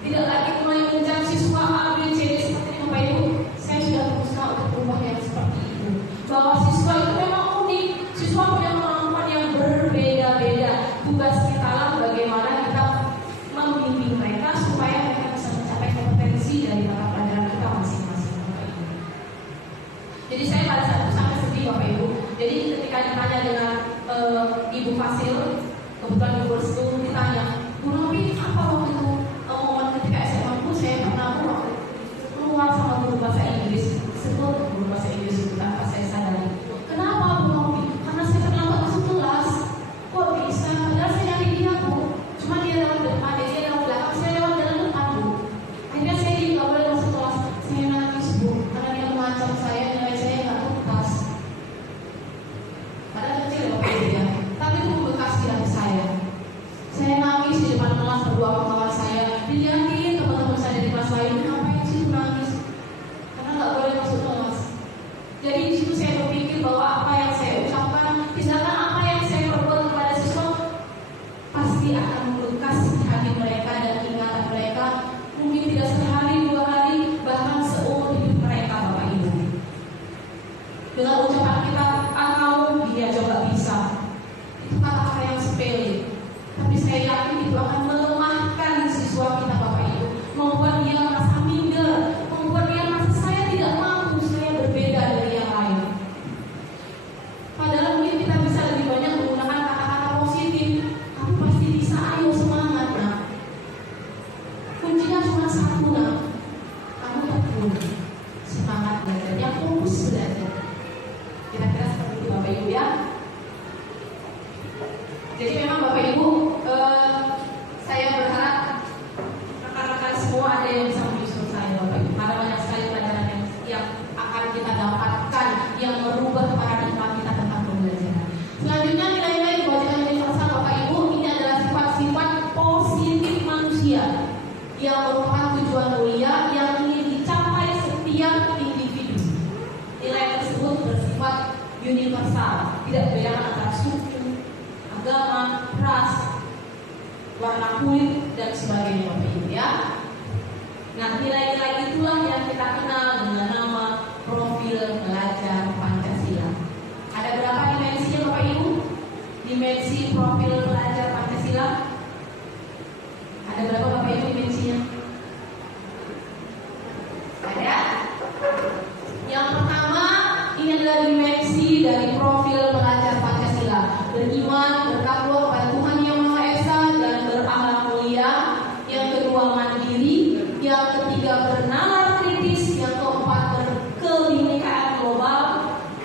Tidak lagi mulai menjudge siswa A, B, C, D seperti itu Bapak Ibu. Saya sudah berusaha untuk berubah yang seperti itu. Bahwa siswa itu memang unik, siswa punya kemampuan yang berbeda-beda. Tugas kita lah bagaimana kita membimbing mereka supaya mereka bisa mencapai kompetensi dari mata pelajaran kita masing-masing Bapak Ibu. Jadi saya pada saat itu sangat sedih Bapak Ibu. Jadi ketika ditanya dengan Ibu Fasil, kebetulan Ibu Restu ditanya, Bu Novi, apa waktu itu momen ketika SMA pun saya pernah waktu keluar sama guru bahasa Inggris, sebut guru bahasa Inggris itu tanpa saya sadari. Kenapa Bu Novi? Karena saya terlambat masuk kelas. Kok bisa? Padahal saya nyari dia Bu. Cuma dia lewat depan, dia lewat belakang, saya lewat jalan depan Bu. Akhirnya saya tidak boleh masuk kelas. Saya nangis Bu, karena dia mengancam saya, nilai saya nggak tuntas. Padahal kecil Bapak Ibu ya, tapi itu membekas di hati saya. Saya nangis di depan kelas berdua sama kawan saya. Dilihatin teman-teman saya di kelas lain, ngapain sih nangis? Karena nggak boleh masuk kelas. Jadi di situ saya berpikir bahwa apa yang saya ucapkan, tindakan apa yang saya perbuat kepada siswa pasti akan membekas di hati mereka dan ingatan mereka. Mungkin tidak sehari, 2 hari, bahkan seumur hidup mereka Bapak Ibu. Dengan ucapan kita, kamu dia coba bisa. Itu kata-kata yang sepele. Tapi saya yakin itu akan melemahkan siswa kita Bapak Ibu, membuat dia merasa minder, membuat dia merasa saya tidak mampu, saya berbeda dari yang lain. Padahal mungkin kita bisa lebih banyak menggunakan kata-kata positif. Kamu pasti bisa, ayo semangat nak. Kuncinya cuma satu nak, kamu tekun, semangat belajarnya, fokus belajar. Kira-kira seperti itu Bapak Ibu ya. Jadi memang Bapak Ibu, saya berharap rekan-rekan semua ada yang bisa menyusul saya Bapak Ibu. Karena banyak sekali pelajaran yang akan kita dapatkan yang merubah paradigma kita tentang pembelajaran. Selanjutnya nilai-nilai kewajiban universal Bapak Ibu, ini adalah sifat-sifat positif manusia yang merupakan tujuan mulia yang ingin dicapai setiap individu. Nilai tersebut bersifat universal, tidak membedakan antara suku, agama, ras, warna kulit, dan sebagainya Bapak Ibu ya. Nah, nilai-nilai itulah yang kita kenal dengan nama profil pelajar Pancasila. Ada berapa dimensinya Bapak Ibu? Dimensi profil pelajar Pancasila ada berapa Bapak Ibu dimensinya? Ada. Yang pertama, ini adalah dimensi dari profil pelajar Pancasila: beriman, bertakwa kepada Tuhan Yang Maha Esa dan berakhlak mulia. Yang kedua, mandiri. Yang ketiga, bernalar kritis. Yang keempat, berkebinekaan global.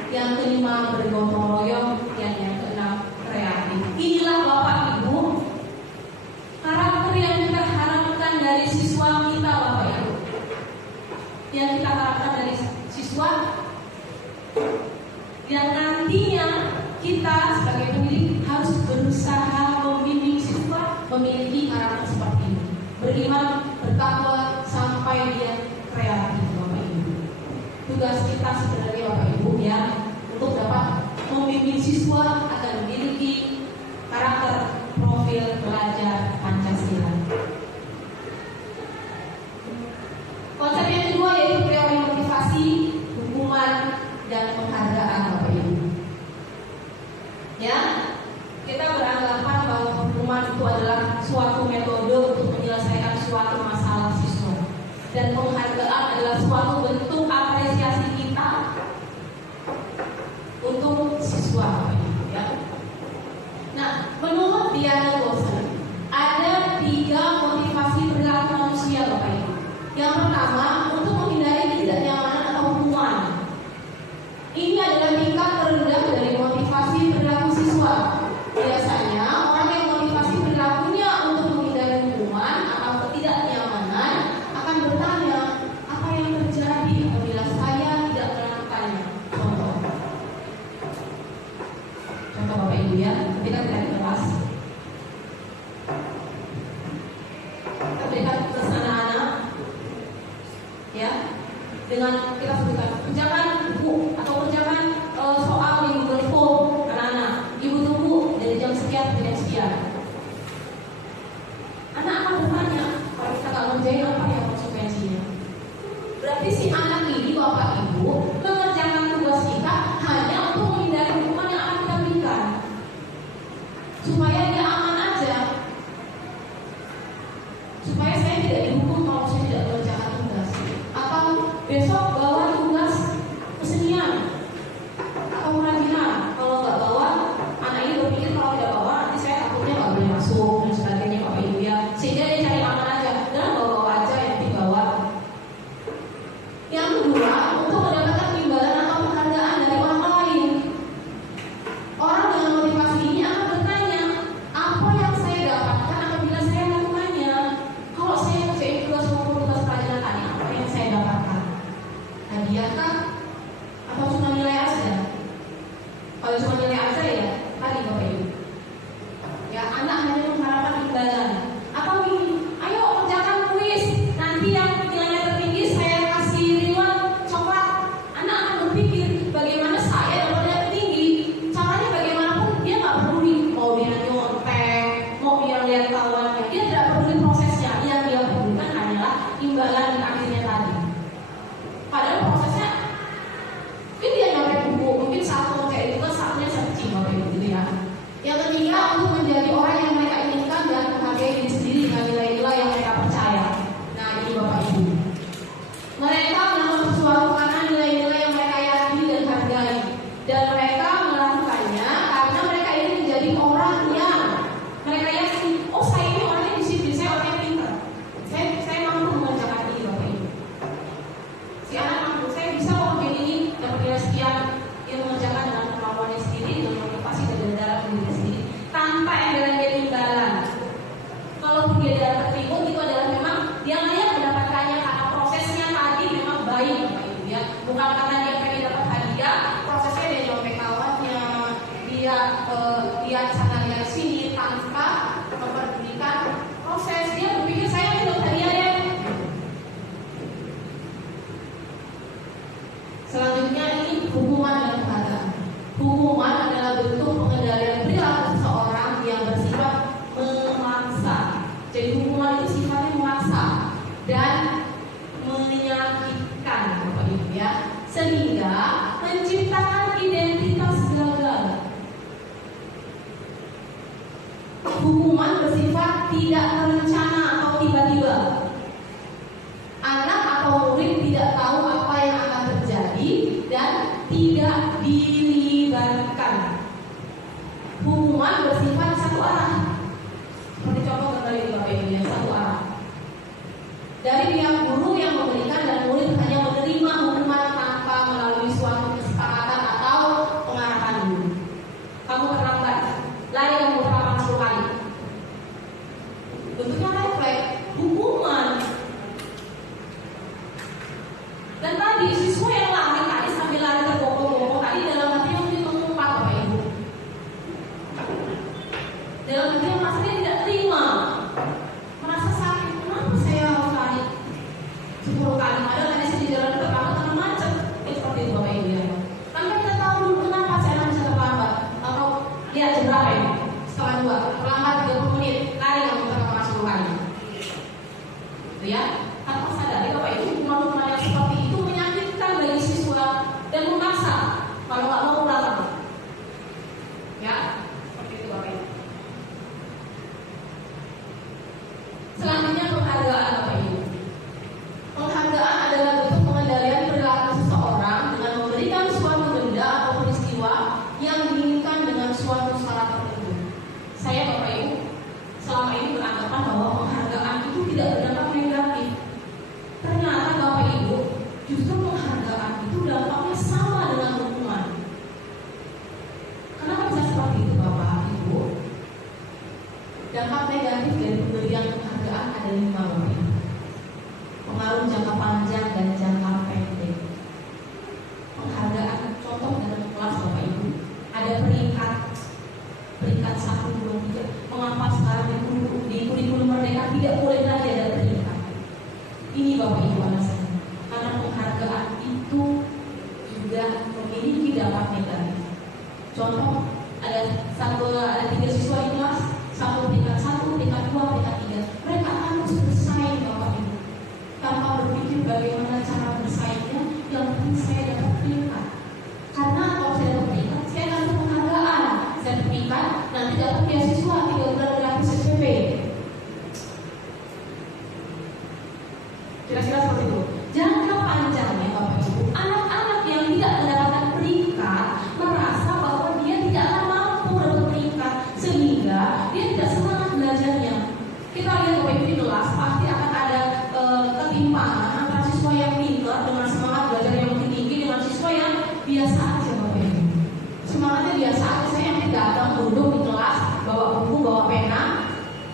Yang kelima, bergotong royong. Dan yang keenam, kreatif. Inilah Bapak Ibu karakter yang kita harapkan dari siswa kita Bapak Ibu. Yang kita harapkan dari siswa yang nantinya kita sebagai pendidik harus berusaha membimbing siswa memiliki karakter seperti ini: beriman, bertakwa, sampai dia kreatif Bapak Ibu. Tugas kita sebenarnya Bapak Ibu ya, untuk dapat membimbing siswa agar memiliki karakter profil pelajar Pancasila. Konsep yang kedua yaitu teori motivasi, hukuman, dan penghargaan Bapak Ibu. Ya, kita beranggapan hukuman itu adalah suatu metode untuk menyelesaikan suatu masalah siswa. Dan penghargaan adalah suatu bentuk apresiasi kita untuk siswa. Ya. Nah, menurut Diana Gosling, ada 3 motivasi perilaku manusia, Bapak Ibu. Yang pertama, untuk menghindari ketidaknyamanan atau hukuman. Ini adalah tingkat terendah dari motivasi perilaku siswa. Biasanya orang yang motivasi perilakunya untuk menghindari hukuman atau ketidaknyamanan akan bertanya, apa yang terjadi apabila saya tidak melakukannya? Contoh Bapak Ibu ya, ketika kita di kelas, kita berikan tugas anak-anak, ya, dengan kita sebutkan kerjakan buku atau kerjakan soal di Google Form anak-anak. Ibu tunggu dari jam sekian sampai jam sekian. Anak akan bertanya, kalau kita nggak ngerjain apa ya konsekuensinya? Berarti si anak ini, Bapak Ibu, mengerjakan tugas kita hanya untuk menghindari hukuman yang akan kita berikan, supaya dia aman aja, supaya saya tidak dihukum kalau saya tidak mengerjakan tugas. Atau besok bawa tugas kesenian atau kerajinan. Kalau nggak bawa, anak ini berpikir kalau tidak bawa nanti saya takutnya nggak boleh masuk dan sebagainya, Bapak Ibu ya. Sehingga dia cari aman aja, dan bawa aja yang dibawa. Yang kedua, untuk mendapatkan imbalan atau penghargaan dari orang lain. Orang dengan motivasi ini akan bertanya, apa yang saya dapatkan apabila saya melakukannya? Kalau saya kerjain tugas maupun tugas pelajaran tadi, apa yang saya dapatkan? Hadiah kah? Atau cuma nilai aja? Kalau cuma nilai aja ya, tadi Bapak Ibu. Ya, anak hanya mengharapkan imbalan. Atau ini, ayo kerjakan kuis. Nanti yang nilainya tertinggi saya kasih reward coklat. Anak akan berpikir, bagaimana saya dapat nilai tertinggi? Caranya bagaimanapun dia nggak peduli. Mau dia nyontek, mau dia lihat kawannya, dia tidak peduli prosesnya. Yang dia pedulikan hanyalah imbalan di akhirnya tadi. Padahal prosesnya, ini dia nyontek buku, mungkin satu kayak itu kan satunya searching, Bapak Ibu gitu ya. Yang ketiga, untuk menjadi orang yang mereka inginkan dan menghargai diri sendiri dengan nilai-nilai yang mereka percaya. Nah, ini Bapak Ibu. Mereka melakukan sesuatu karena nilai-nilai yang mereka yakini dan hargai, dan mereka melakukannya karena mereka ingin menjadi orang yang mereka yakin, oh saya ini orangnya disiplin, saya orangnya pintar, saya mampu mengerjakan ini, Bapak Ibu. Si anak mampu, saya bisa kok jadi ini dapat nilai sekian. Dia mengerjakan dengan kemampuannya sendiri, dengan motivasi dan dalam diri sendiri, tanpa yang dia imbalan. Kalaupun dia dapat tribun, itu adalah memang dia layak mendapatkannya karena prosesnya tadi memang baik, Bapak Ibu ya. Bukan karena dia pengen dapat hadiah, prosesnya dia nyontek kawannya, dia sana dia sini tanpa memperdulikan proses. Dia berpikir saya tidak hadiah ya. Selanjutnya ini hukuman dan penghargaan. Hukuman adalah bentuk pengendalian perilaku seseorang yang bersifat memaksa. Jadi hukuman itu sifatnya memaksa dan menyakitkan, Bapak Ibu ya, sehingga menciptakan identitas gagal. Hukuman bersifat tidak terencana atau tiba-tiba. Anak atau murid tidak tahu apa yang akan terjadi dan tidak dilibatkan. Hukuman bersifat satu arah. Seperti contoh kembali di Bapak Ibu ya, satu arah. Dari pihak guru yang memberikan dan murid hanya menerima hukuman tanpa melalui suatu kesepakatan atau pengarahan guru. Kamu terlambat, lari kamu ke lapangan 10 kali. Bentuknya refleks, hukuman. Dan tadi siswa yang lari tadi sambil lari terbongkok-bongkok tadi dalam hatinya mungkin mengumpat, Bapak Ibu. Dalam hatinya merasa dia tidak terima, merasa sakit. Kenapa saya harus lari 10 kali? Padahal tadi saya di jalan terlambat karena macet. Seperti itu Bapak Ibu ya. Tanpa kita tahu dulu kenapa saya bisa terlambat. Atau lihat jam berapa ini? Setengah 2, terlambat 30 menit, lari kamu ke lapangan 10 kali. Itu ya. Tanpa sadar ya Bapak Ibu, hukuman-hukuman yang seperti itu menyakitkan bagi siswa dan memaksa kalau nggak mau pulang. Ya, seperti itu Bapak Ibu. Dampak negatif dari pemberian penghargaan ada 5 Bapak Ibu. Pengaruh jangka panjang dan jangka pendek. Penghargaan contoh dalam kelas Bapak Ibu, ada peringkat 1, 2, 3. Mengapa sekarang di kurikulum Merdeka tidak boleh lagi ada peringkat? Ini Bapak Ibu alasannya. Karena penghargaan itu juga memiliki dampak negatif. Contoh, ada 3 siswa di kelas, peringkat 1, peringkat 2, peringkat 3. Mereka harus bersaing Bapak Ibu. Tanpa berpikir bagaimana cara bersaingnya, yang penting saya dapat peringkat. Karena kalau saya dapat peringkat, saya dapat penghargaan. Saya peringkat, nanti dapat beasiswa 3 bulan gratis SPP. Kira-kira seperti itu. Jangka panjangnya Bapak Ibu, anak-anak yang tidak mendapatkan peringkat merasa bahwa dia tidak akan mampu dapat peringkat, sehingga dia tidak semangat belajarnya. Kita lihat Bapak Ibu di kelas pasti akan ada ketimpangan antara siswa yang pintar dengan semangat belajar yang tinggi dengan siswa yang biasa aja Bapak Ibu. Semangatnya biasa aja, saya yang datang duduk di kelas bawa buku, bawa pena,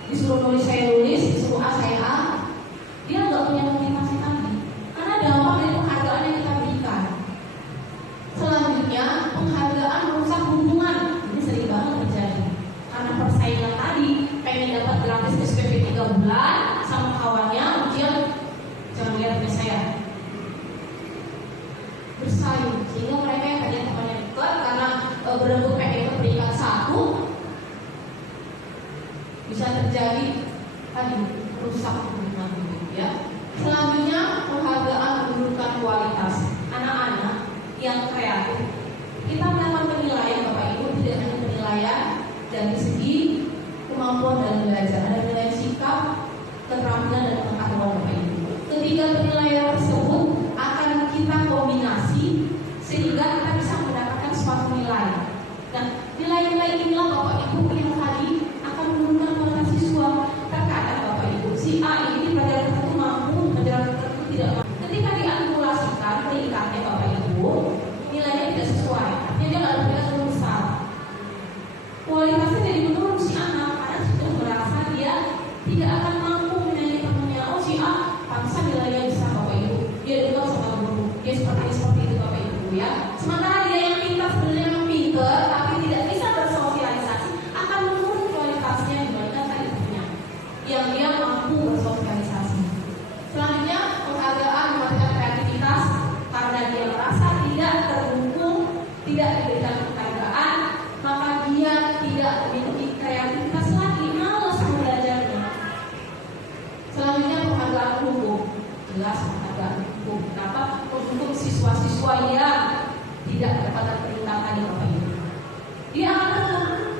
disuruh nulis saya nulis, disuruh A saya A. Dia nggak punya motivasi tadi, karena dampak dari penghargaan yang kita berikan. Selanjutnya, penghargaan merusak hubungan. Ini sering banget terjadi karena persaingan tadi, pengen dapat gratis SPP 3 bulan sama kawannya, ujian jangan lihat ke saya, bersaing, sehingga mereka yang tadinya temannya dekat karena berebut pengen ke peringkat 1 bisa terjadi tadi rusak hubungan. Ya. Selanjutnya, penghargaan menurunkan kualitas anak-anak yang kreatif. Kita melakukan penilaian Bapak Ibu, tidak hanya penilaian dari segi kemampuan dan belajar, ada penilaian sikap, keterampilan dan pengetahuan Bapak Ibu. Ketiga penilaian tersebut akan kita kombinasi sehingga kita bisa mendapatkan suatu nilai. Dan nilai-nilai inilah Bapak Ibu yang tadi akan menurunkan kualitas siswa. Terkadang Bapak Ibu, si A ini pelajaran tertentu mampu, pelajaran tertentu tidak mampu. Ketika diakumulasikan peringkatnya Bapak Ibu, nilainya tidak sesuai, artinya dia nggak ada peringkat besar. Kualitasnya jadi menurun si anak karena sudah merasa dia tidak akan mampu menyanyi temannya. Oh si A, pantesan nilainya besar Bapak Ibu. Dia dekat sama guru, dia seperti itu Bapak Ibu ya. Sementara dia yang pintar sebenarnya yang pintar, tapi tidak bisa bersosialisasi, akan menurun kualitasnya dibandingkan tadi punya yang dia mampu bersosialisasi. Selanjutnya, penghargaan mematikan kreativitas karena dia merasa tidak terdukung, tidak diberikan penghargaan, maka dia tidak memiliki kreativitas lagi, malas belajarnya. Selanjutnya, penghargaan hukum. Jelas penghargaan hukum. Kenapa? Untuk siswa-siswa yang tidak mendapatkan peringkat tadi Bapak Ibu. Dia akan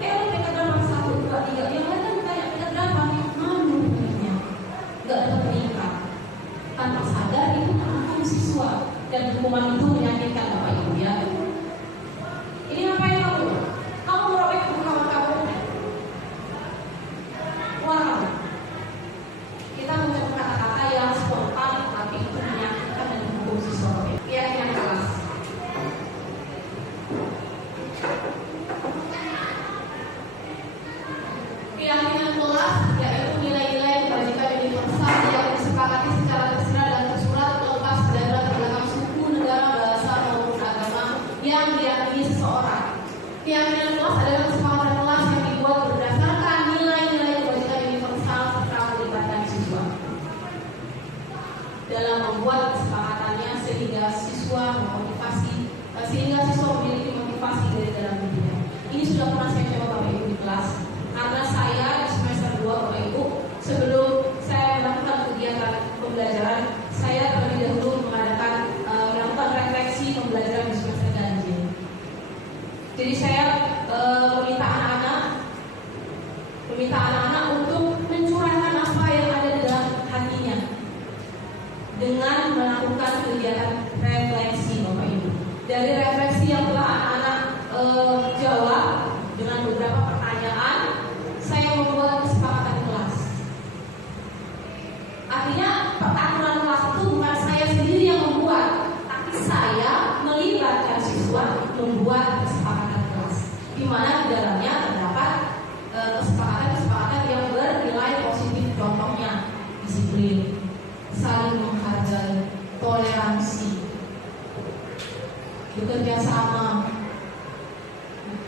peringkat berapa 1, 2, 3. Yang lain kan tanya peringkat berapa? Malu punya, nggak ada peringkat. Tanpa sadar itu menghukum siswa dan hukuman itu menyakitkan Bapak Ibu ya. Ini ngapain kamu? Kamu merobek buku kawan kamu. Wow. Kita mengucapkan kata-kata yang spontan tapi itu menyakitkan dan menghukum siswa. Keyakinan kelas. Keyakinan kelas yaitu nilai-nilai kebajikan universal yang disepakati secara tersirat dan tersurat lepas dari latar belakang suku, negara, bahasa maupun agama yang diyakini seseorang. Keyakinan kelas adalah kesepakatan kelas yang dibuat berdasarkan nilai-nilai kebajikan universal serta melibatkan siswa. Dalam membuat kesepakatannya sehingga siswa memiliki motivasi dari dalam dirinya. Ini sudah pernah saya coba Bapak Ibu di kelas. Karena saya di semester 2 Bapak Ibu, sebelum saya melakukan kegiatan pembelajaran, saya terlebih dahulu melakukan refleksi pembelajaran di semester ganjil. Jadi saya meminta anak-anak untuk mencurahkan apa yang ada di dalam hatinya dengan melakukan kegiatan refleksi Bapak Ibu. Dari refleksi yang telah anak-anak jawab dengan beberapa pertanyaan, saya membuat kesepakatan kelas. Artinya peraturan kelas itu bukan saya sendiri yang membuat, tapi saya melibatkan siswa membuat kesepakatan kelas, di mana di dalamnya terdapat kesepakatan yang saling menghargai, toleransi, bekerja sama.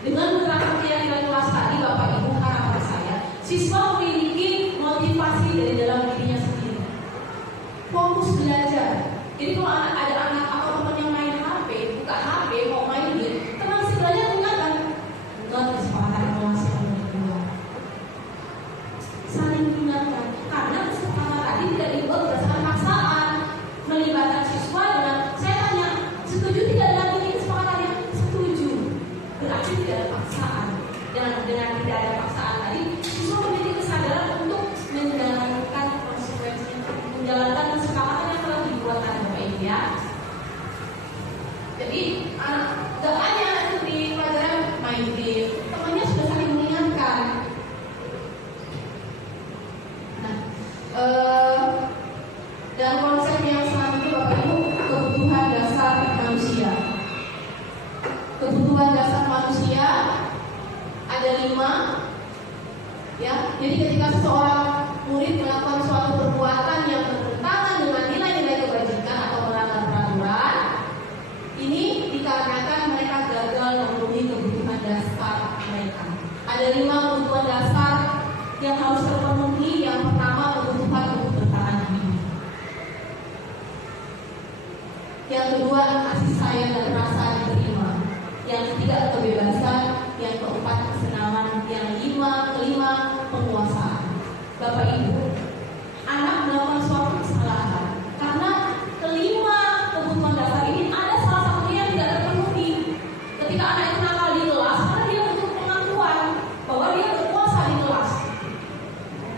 Dengan menerapkan keyakinan kelas tadi, Bapak Ibu, harapan saya, siswa memiliki motivasi dari dalam dirinya sendiri. Fokus belajar. Jadi kalau ada anak atau teman yang main HP, buka HP, mau main game, tenang sih belajar, ingatkan. Enggak, kesepakatan kelas yang kedua. Saling mengingatkan. Karena kesepakatan tadi tidak dibuat berdasarkan paksaan. Melibatkan siswa dengan, saya tanya, setuju tidak dengan ini kesepakatannya? Setuju. Berarti tidak ada paksaan. Dengan tidak ada paksaan tadi, siswa memiliki kesadaran untuk menjalankan konsekuensinya, menjalankan kesepakatan yang telah dibuat tadi, Bapak Ibu ya. Jadi gak hanya di pelajaran main game, temannya sudah saling mengingatkan. Nah, dan konsep yang selanjutnya Bapak Ibu, kebutuhan dasar manusia. Kebutuhan dasar manusia ada 5, ya. Jadi ketika seseorang murid melakukan suatu perbuatan yang bertentangan dengan nilai-nilai kebajikan atau melanggar peraturan, ini dikarenakan mereka gagal memenuhi kebutuhan dasar mereka. Ada 5 kebutuhan dasar yang harus terpenuhi. Yang pertama, kebutuhan untuk bertahan hidup. Yang kedua, kasih sayang dan rasa diterima. Yang ketiga, kebebasan. Yang keempat, kesenangan. Yang kelima, penguasaan. Bapak Ibu, anak melakukan suatu kesalahan karena kelima kebutuhan dasar ini ada salah satunya yang tidak terpenuhi. Ketika anak itu nakal di kelas, karena dia butuh pengakuan bahwa dia berkuasa di kelas.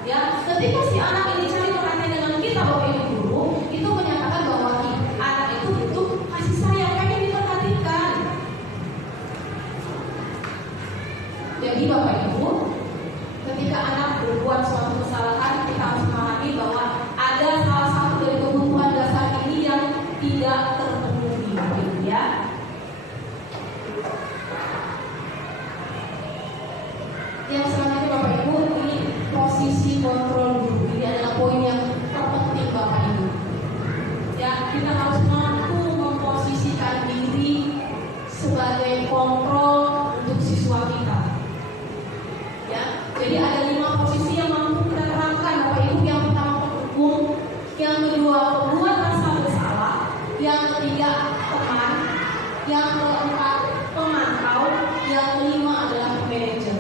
Ya, ketika si anak ini cari perhatian dengan kita, Bapak Ibu guru, itu menyatakan bahwa anak itu butuh kasih sayang, pengen diperhatikan. Jadi Bapak Ibu, ketika anak berbuat suatu kesalahan, kita harus memahami bahwa ada salah satu dari kebutuhan dasar ini yang tidak terpenuhi, Bapak Ibu ya. Yang selanjutnya Bapak Ibu, ini posisi kontrol guru. Ini adalah poin yang terpenting Bapak Ibu. Ya, kita harus mampu memposisikan diri sebagai kontrol untuk siswa kita. Ya, jadi ada 5 posisi yang mampu kita terangkan Bapak Ibu. Yang pertama pendukung, yang kedua pembuat rasa bersalah, yang ketiga teman, yang keempat pemantau, yang kelima adalah manajer.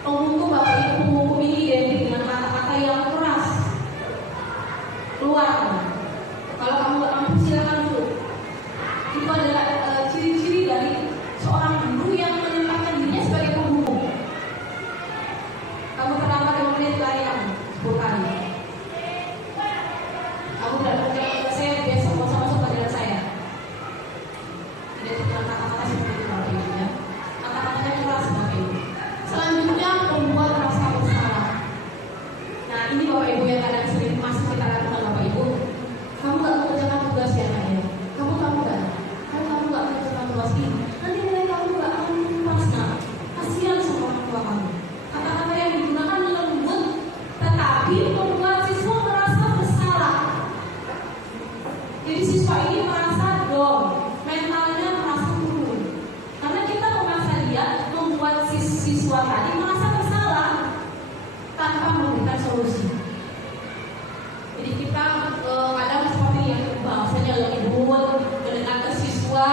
Penghukum Bapak Ibu, penghukum ini identik dengan kata-kata yang keras, keluar. Kalau kamu nggak mampu silakan dulu. Itu adalah ciri-ciri dari seorang guru yang menempatkan dirinya sebagai penghukum. Kamu terlambat 5 menit larian 10 kali. Kamu tidak mengerti saya besok mau sama-sama pelajaran saya. Tidak dengan kata-kata seperti itu Bapak Ibu ya. Kata-katanya keras Bapak Ibu. Selanjutnya membuat rasa bersalah. Nah ini Bapak Ibu yang kadang sering masih kita lakukan Bapak Ibu. Kamu nggak mengerjakan tugas ya Ayah. Kamu tahu nggak? Kalau kamu nggak mengerjakan tugas ini, nanti nilai kamu nggak akan pas nak. Kasihan sama orang tua kamu. Kata-kata yang digunakan lembut, tetapi membuat siswa merasa bersalah. Jadi siswa ini merasa down, mentalnya merasa turun. Karena kita memaksa dia membuat siswa tadi merasa bersalah tanpa memberikan solusi. Jadi kita kadang seperti yang bahasanya lebih buat mendekat ke siswa.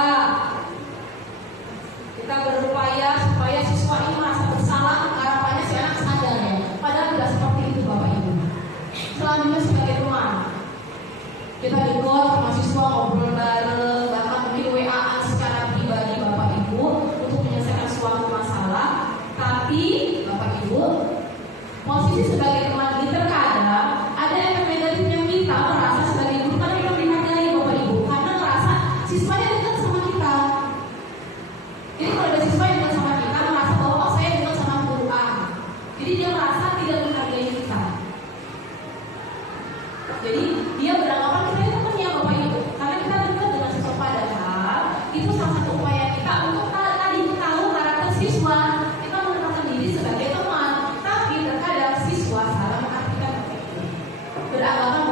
Kita berupaya supaya siswa ini merasa bersalah, harapannya si anak sadar ya. Padahal tidak seperti itu Bapak Ibu. Selanjutnya sebagai teman, kita dekat sama siswa, ngobrol bareng, bahkan mungkin WA-an secara pribadi Bapak Ibu untuk menyelesaikan suatu masalah. Tapi Bapak Ibu, posisi sebagai teman ini terkadang ada efek negatifnya. Kita merasa sebagai guru karena kita dihargai Bapak Ibu, karena merasa siswanya dekat sama kita. Jadi kalau ada siswa yang dekat sama kita, merasa bahwa oh, saya dekat sama guru A. Jadi dia merasa tidak menghargai kita. Jadi dia beranggapan kita itu temannya Bapak Ibu, karena kita dekat dengan siswa. Padahal itu salah satu upaya kita untuk tadi tahu karakter siswa. Kita menempatkan diri sebagai teman, tapi terkadang siswa salah mengartikan Bapak Ibu. Beranggapan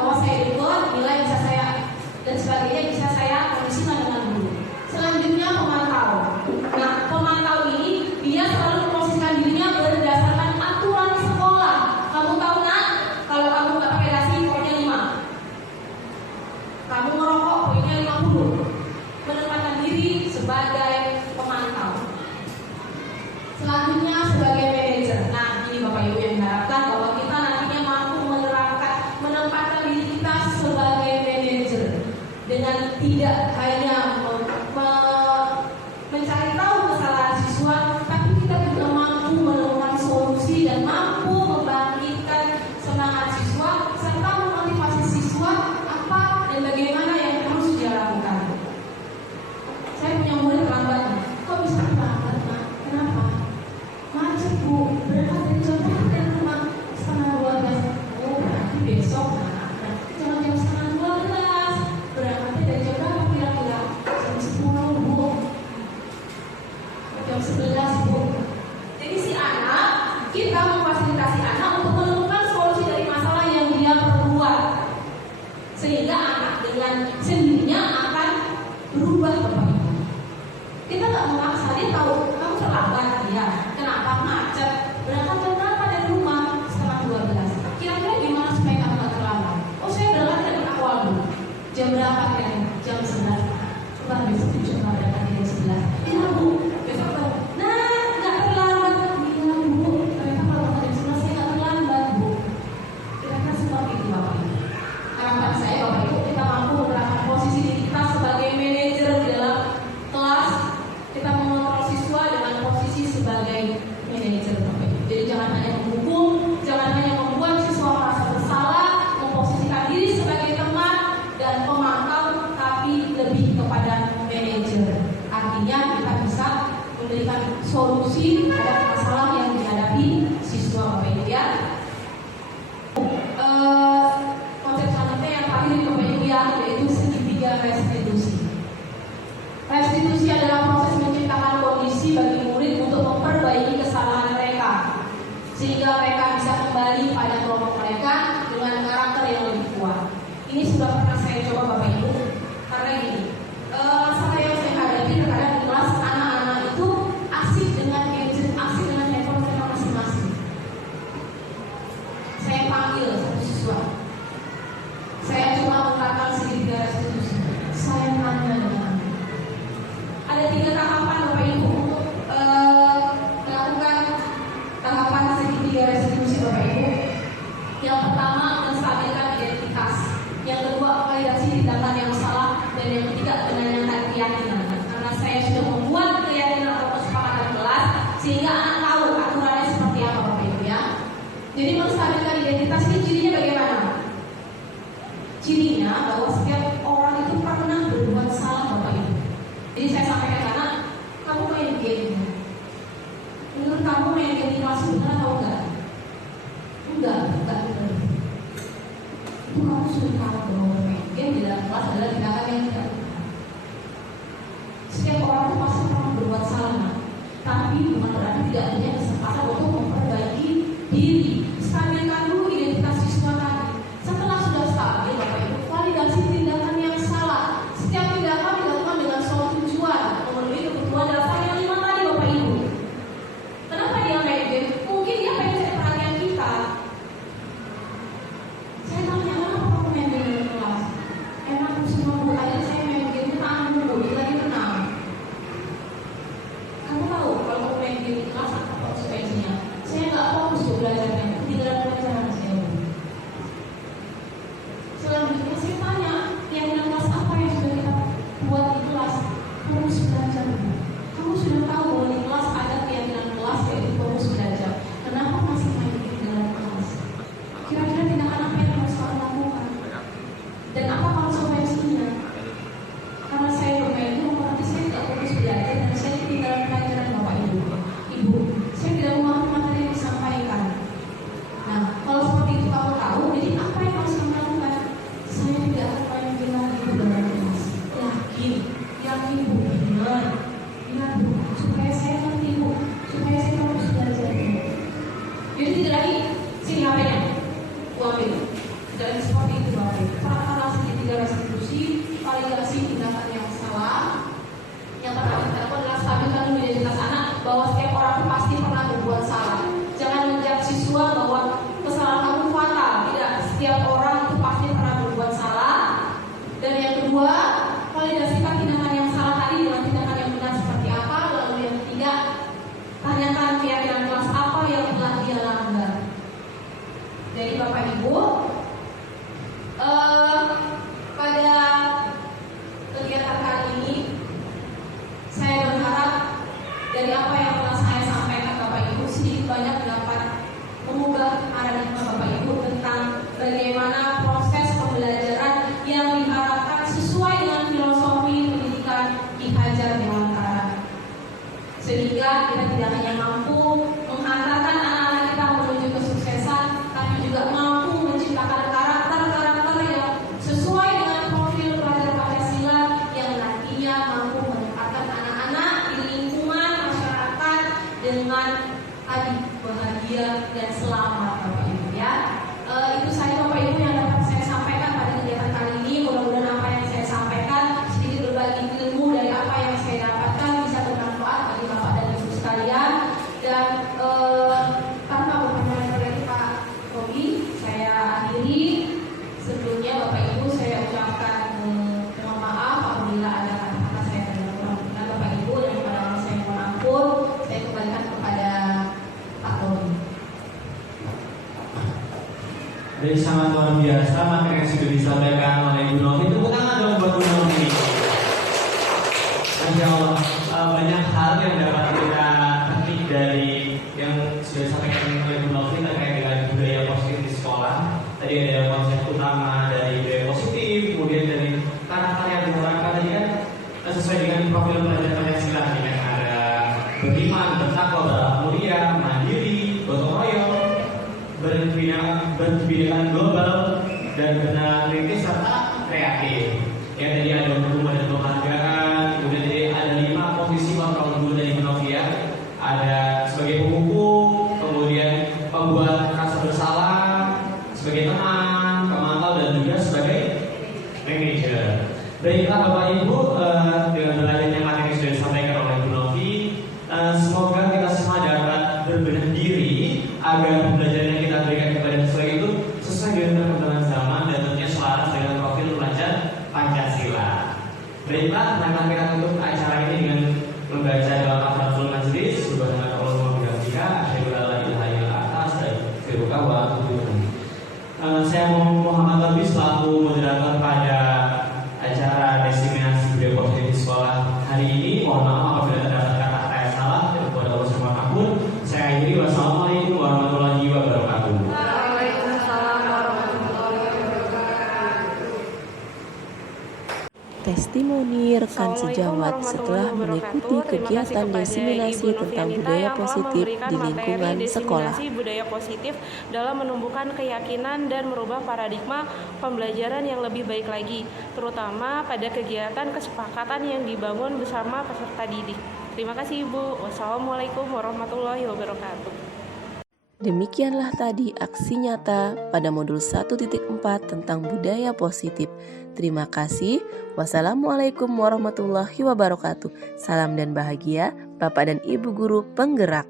kita memfasilitasi anak untuk menemukan solusi dari masalah yang dia perbuat, sehingga anak dengan sendirinya akan berubah. Bapak Ibu, kita nggak memaksa. Dia tahu kamu terlambat, ya kenapa macet, berangkat jam berapa dari rumah, setengah 12. Kira-kira gimana supaya kamu nggak terlambat? Oh, saya berangkat dari awal dulu. Jam berapa ya? Jam 11. Coba besok coba berangkat dari jam 11. Iya Bu, besok baru. Nah, nggak terlambat. Iya Bu, ternyata kalau berangkat jam 11 saya nggak terlambat Bu. Kira-kira seperti itu Bapak Ibu. Harapan saya Bapak Ibu, kita mampu menerapkan posisi diri kita sebagai manajer di dalam kelas. Kita mengontrol siswa dengan posisi sebagai manajer Bapak Ibu. Jadi jangan hanya menghukum, jangan hanya membuat siswa merasa bersalah, memposisikan diri sebagai teman dan pemantau, tapi lebih kepada manajer. Artinya kita bisa memberikan solusi terhadap masalah yang dihadapi siswa Bapak Ibu ya. Konsep selanjutnya yang terakhir Bapak Ibu ya, yaitu segitiga restitusi. Restitusi adalah proses menciptakan kondisi bagi murid untuk memperbaiki kesalahan mereka, sehingga mereka bisa kembali pada kelompok mereka dengan karakter yang lebih kuat. Ini sudah pernah saya coba Bapak Ibu, karena gini, masalah yang saya hadapi terkadang di kelas anak-anak itu asik dengan gadget, asik dengan handphone mereka masing-masing. Saya panggil satu siswa, saya cuma mengatakan segitiga restitusi. Saya tanya dengan ada 3 tahapan Bapak Ibu untuk melakukan tahapan segitiga restitusi Bapak Ibu. Yang pertama, menstabilkan identitas. Yang kedua, validasi tindakan yang salah. Dan yang ketiga, menanyakan keyakinan. Karena saya sudah membuat keyakinan atau kesepakatan kelas, sehingga anak tahu aturannya seperti apa Bapak Ibu ya. Jadi menstabilkan identitas ini cirinya bagaimana? Cirinya bahwa setiap orang itu pernah berbuat salah Bapak Ibu. Jadi saya sampaikan ke anak, kamu main game. Menurut kamu main game di kelas benar atau enggak? Enggak benar. Itu kamu sudah tahu bahwa main game di dalam kelas adalah tindakan yang tidak benar. Setiap orang itu pasti pernah berbuat salah, tapi bukan berarti tidak punya kesempatan untuk memperbaiki diri. Stabilkan dulu identitas siswa tadi. Setelah sudah stabil, Bapak Ibu, validasi tindakan yang salah. Setiap tindakan dilakukan dengan suatu tujuan, memenuhi kebutuhan dasar yang 5 tadi Bapak Ibu. Kenapa dia main game? Mungkin dia pengen cari perhatian kita. Saya tanya, kenapa kamu main game di kelas? Emang semua Bu, aja saya main game tahan dulu, dia lagi tenang. Kamu tahu kalau kamu main game di kelas apa konsekuensinya? Saya nggak fokus untuk belajarnya, ketinggalan pelajaran saya. Selanjutnya saya tanya, keyakinan kelas apa yang sudah kita buat di kelas? Fokus belajar. Kamu sudah tahu bahwa di kelas ada keyakinan kelas yaitu fokus belajar. Kenapa masih main di dalam kelas? Kira-kira tindakan apa yang harus kamu lakukan? Dan apa konsekuensinya? Karena saya bermain itu berarti saya tidak fokus belajar dan saya ketinggalan pelajaran Bapak Ibu. Ibu, saya tidak memahami materi yang disampaikan. Nah, kalau seperti itu kamu tahu, jadi apa yang harus kamu lakukan? Saya tidak akan main game lagi di dalam kelas. Yakin Bu, benar. Benar Bu, supaya saya ngerti Bu, supaya saya fokus belajar. Jadi tidak lagi sini HP-nya, ambil. Tidak lagi seperti itu Bapak Ibu. Praktek segitiga restitusi, validasi tindakan yang salah. Yang pertama kita lakukan adalah stabilkan dulu identitas anak bahwa setiap orang itu pasti pernah berbuat salah. Jangan menjudge siswa bahwa kesalahan kamu fatal. Tidak, setiap orang itu pasti pernah berbuat salah. Dan yang kedua, validasikan tindakan yang salah tadi dengan tindakan yang benar seperti apa. Lalu yang ketiga, tanyakan keyakinan kelas apa yang telah dia langgar. Jadi Bapak Ibu, pada kegiatan kali ini saya berharap dari apa yang telah saya sampaikan Bapak Ibu sedikit banyak dapat mengubah paradigma Bapak Ibu tentang bagaimana proses pembelajaran yang diharapkan sesuai dengan filosofi pendidikan Ki Hajar Dewantara, sehingga kita tidak hanya mampu menghantarkan anak-anak kita menuju kesuksesan, tapi juga mampu menciptakan karakter-karakter yang sesuai dengan profil pelajar Pancasila yang nantinya mampu menempatkan anak-anak di lingkungan masyarakat dengan tadi bahagia bahagia dan selamat Bapak Ibu ya. Itu saja Bapak Ibu yang dapat saya sampaikan pada kegiatan kali ini. Mudah-mudahan apa yang saya sampaikan sedikit berbagi ilmu dari apa yang saya dapatkan bisa bermanfaat bagi Bapak dan Ibu sekalian. Dan tanpa berpanjang lagi Pak Robi, saya akhiri. Sebelumnya Bapak Ibu saya ucapkan mohon maaf apabila ada kata-kata saya tidak berkenan Bapak Ibu, dan pada saya mohon ampun. Saya kembalikan kepada Pak Robi. Jadi sangat luar biasa materi yang sudah disampaikan oleh Ibu Novi. Tepuk tangan dong buat Ibu Novi. Masya Allah, banyak hal yang dapat kita petik dari yang sudah disampaikan oleh Ibu Novi terkait dengan budaya positif di sekolah. Tadi ada konsep utama dari budaya positif, kemudian dari karakter yang diharapkan tadi kan sesuai dengan profil pelajar Pancasila. Kan ada beriman, bertakwa, berakhlak mulia, mandiri, gotong royong, berkebinekaan global, dan benar kritis serta kreatif. Ya tadi ada hukum dan penghargaan, kemudian tadi ada 5 posisi kontrol guru dari Novia, ada sebagai pemukul, kemudian pembuat rasa bersalah, sebagai teman, pemantau, dan juga sebagai manajer. Baiklah Bapak Ibu, dengan belajarnya materi yang sudah disampaikan oleh Bu Novi, semoga kita semua dapat berbenah diri agar pembelajaran yang kita berikan kepada siswa itu sesuai dengan perkembangan zaman dan tentunya selaras dengan profil pelajar Pancasila. Baiklah, maka kita tutup acara ini dengan membaca doa kafaratul majlis. Subhanallah wa bihamdihi, asyhadu an la ilaha illa anta, astaghfiruka wa atubu ilaik. Saya Muhammad Labis selaku moderator pada acara diseminasi budaya positif di sekolah hari ini. Mohon maaf apabila terdapat kata-kata yang salah. Kepada Allah Subhanahu wa taala, saya akhiri. Wassalamualaikum warahmatullahi wabarakatuh. Waalaikumsalam warahmatullahi wabarakatuh. Testimoni rekan sejawat setelah mengikuti kegiatan diseminasi tentang budaya positif di lingkungan sekolah. Budaya positif dalam menumbuhkan keyakinan dan merubah paradigma pembelajaran yang lebih baik lagi, terutama pada kegiatan kesepakatan yang dibangun bersama peserta didik. Terima kasih Ibu. Wassalamualaikum warahmatullahi wabarakatuh. Demikianlah tadi aksi nyata pada modul 1.4 tentang budaya positif. Terima kasih. Wassalamualaikum warahmatullahi wabarakatuh. Salam dan bahagia, Bapak dan Ibu guru penggerak.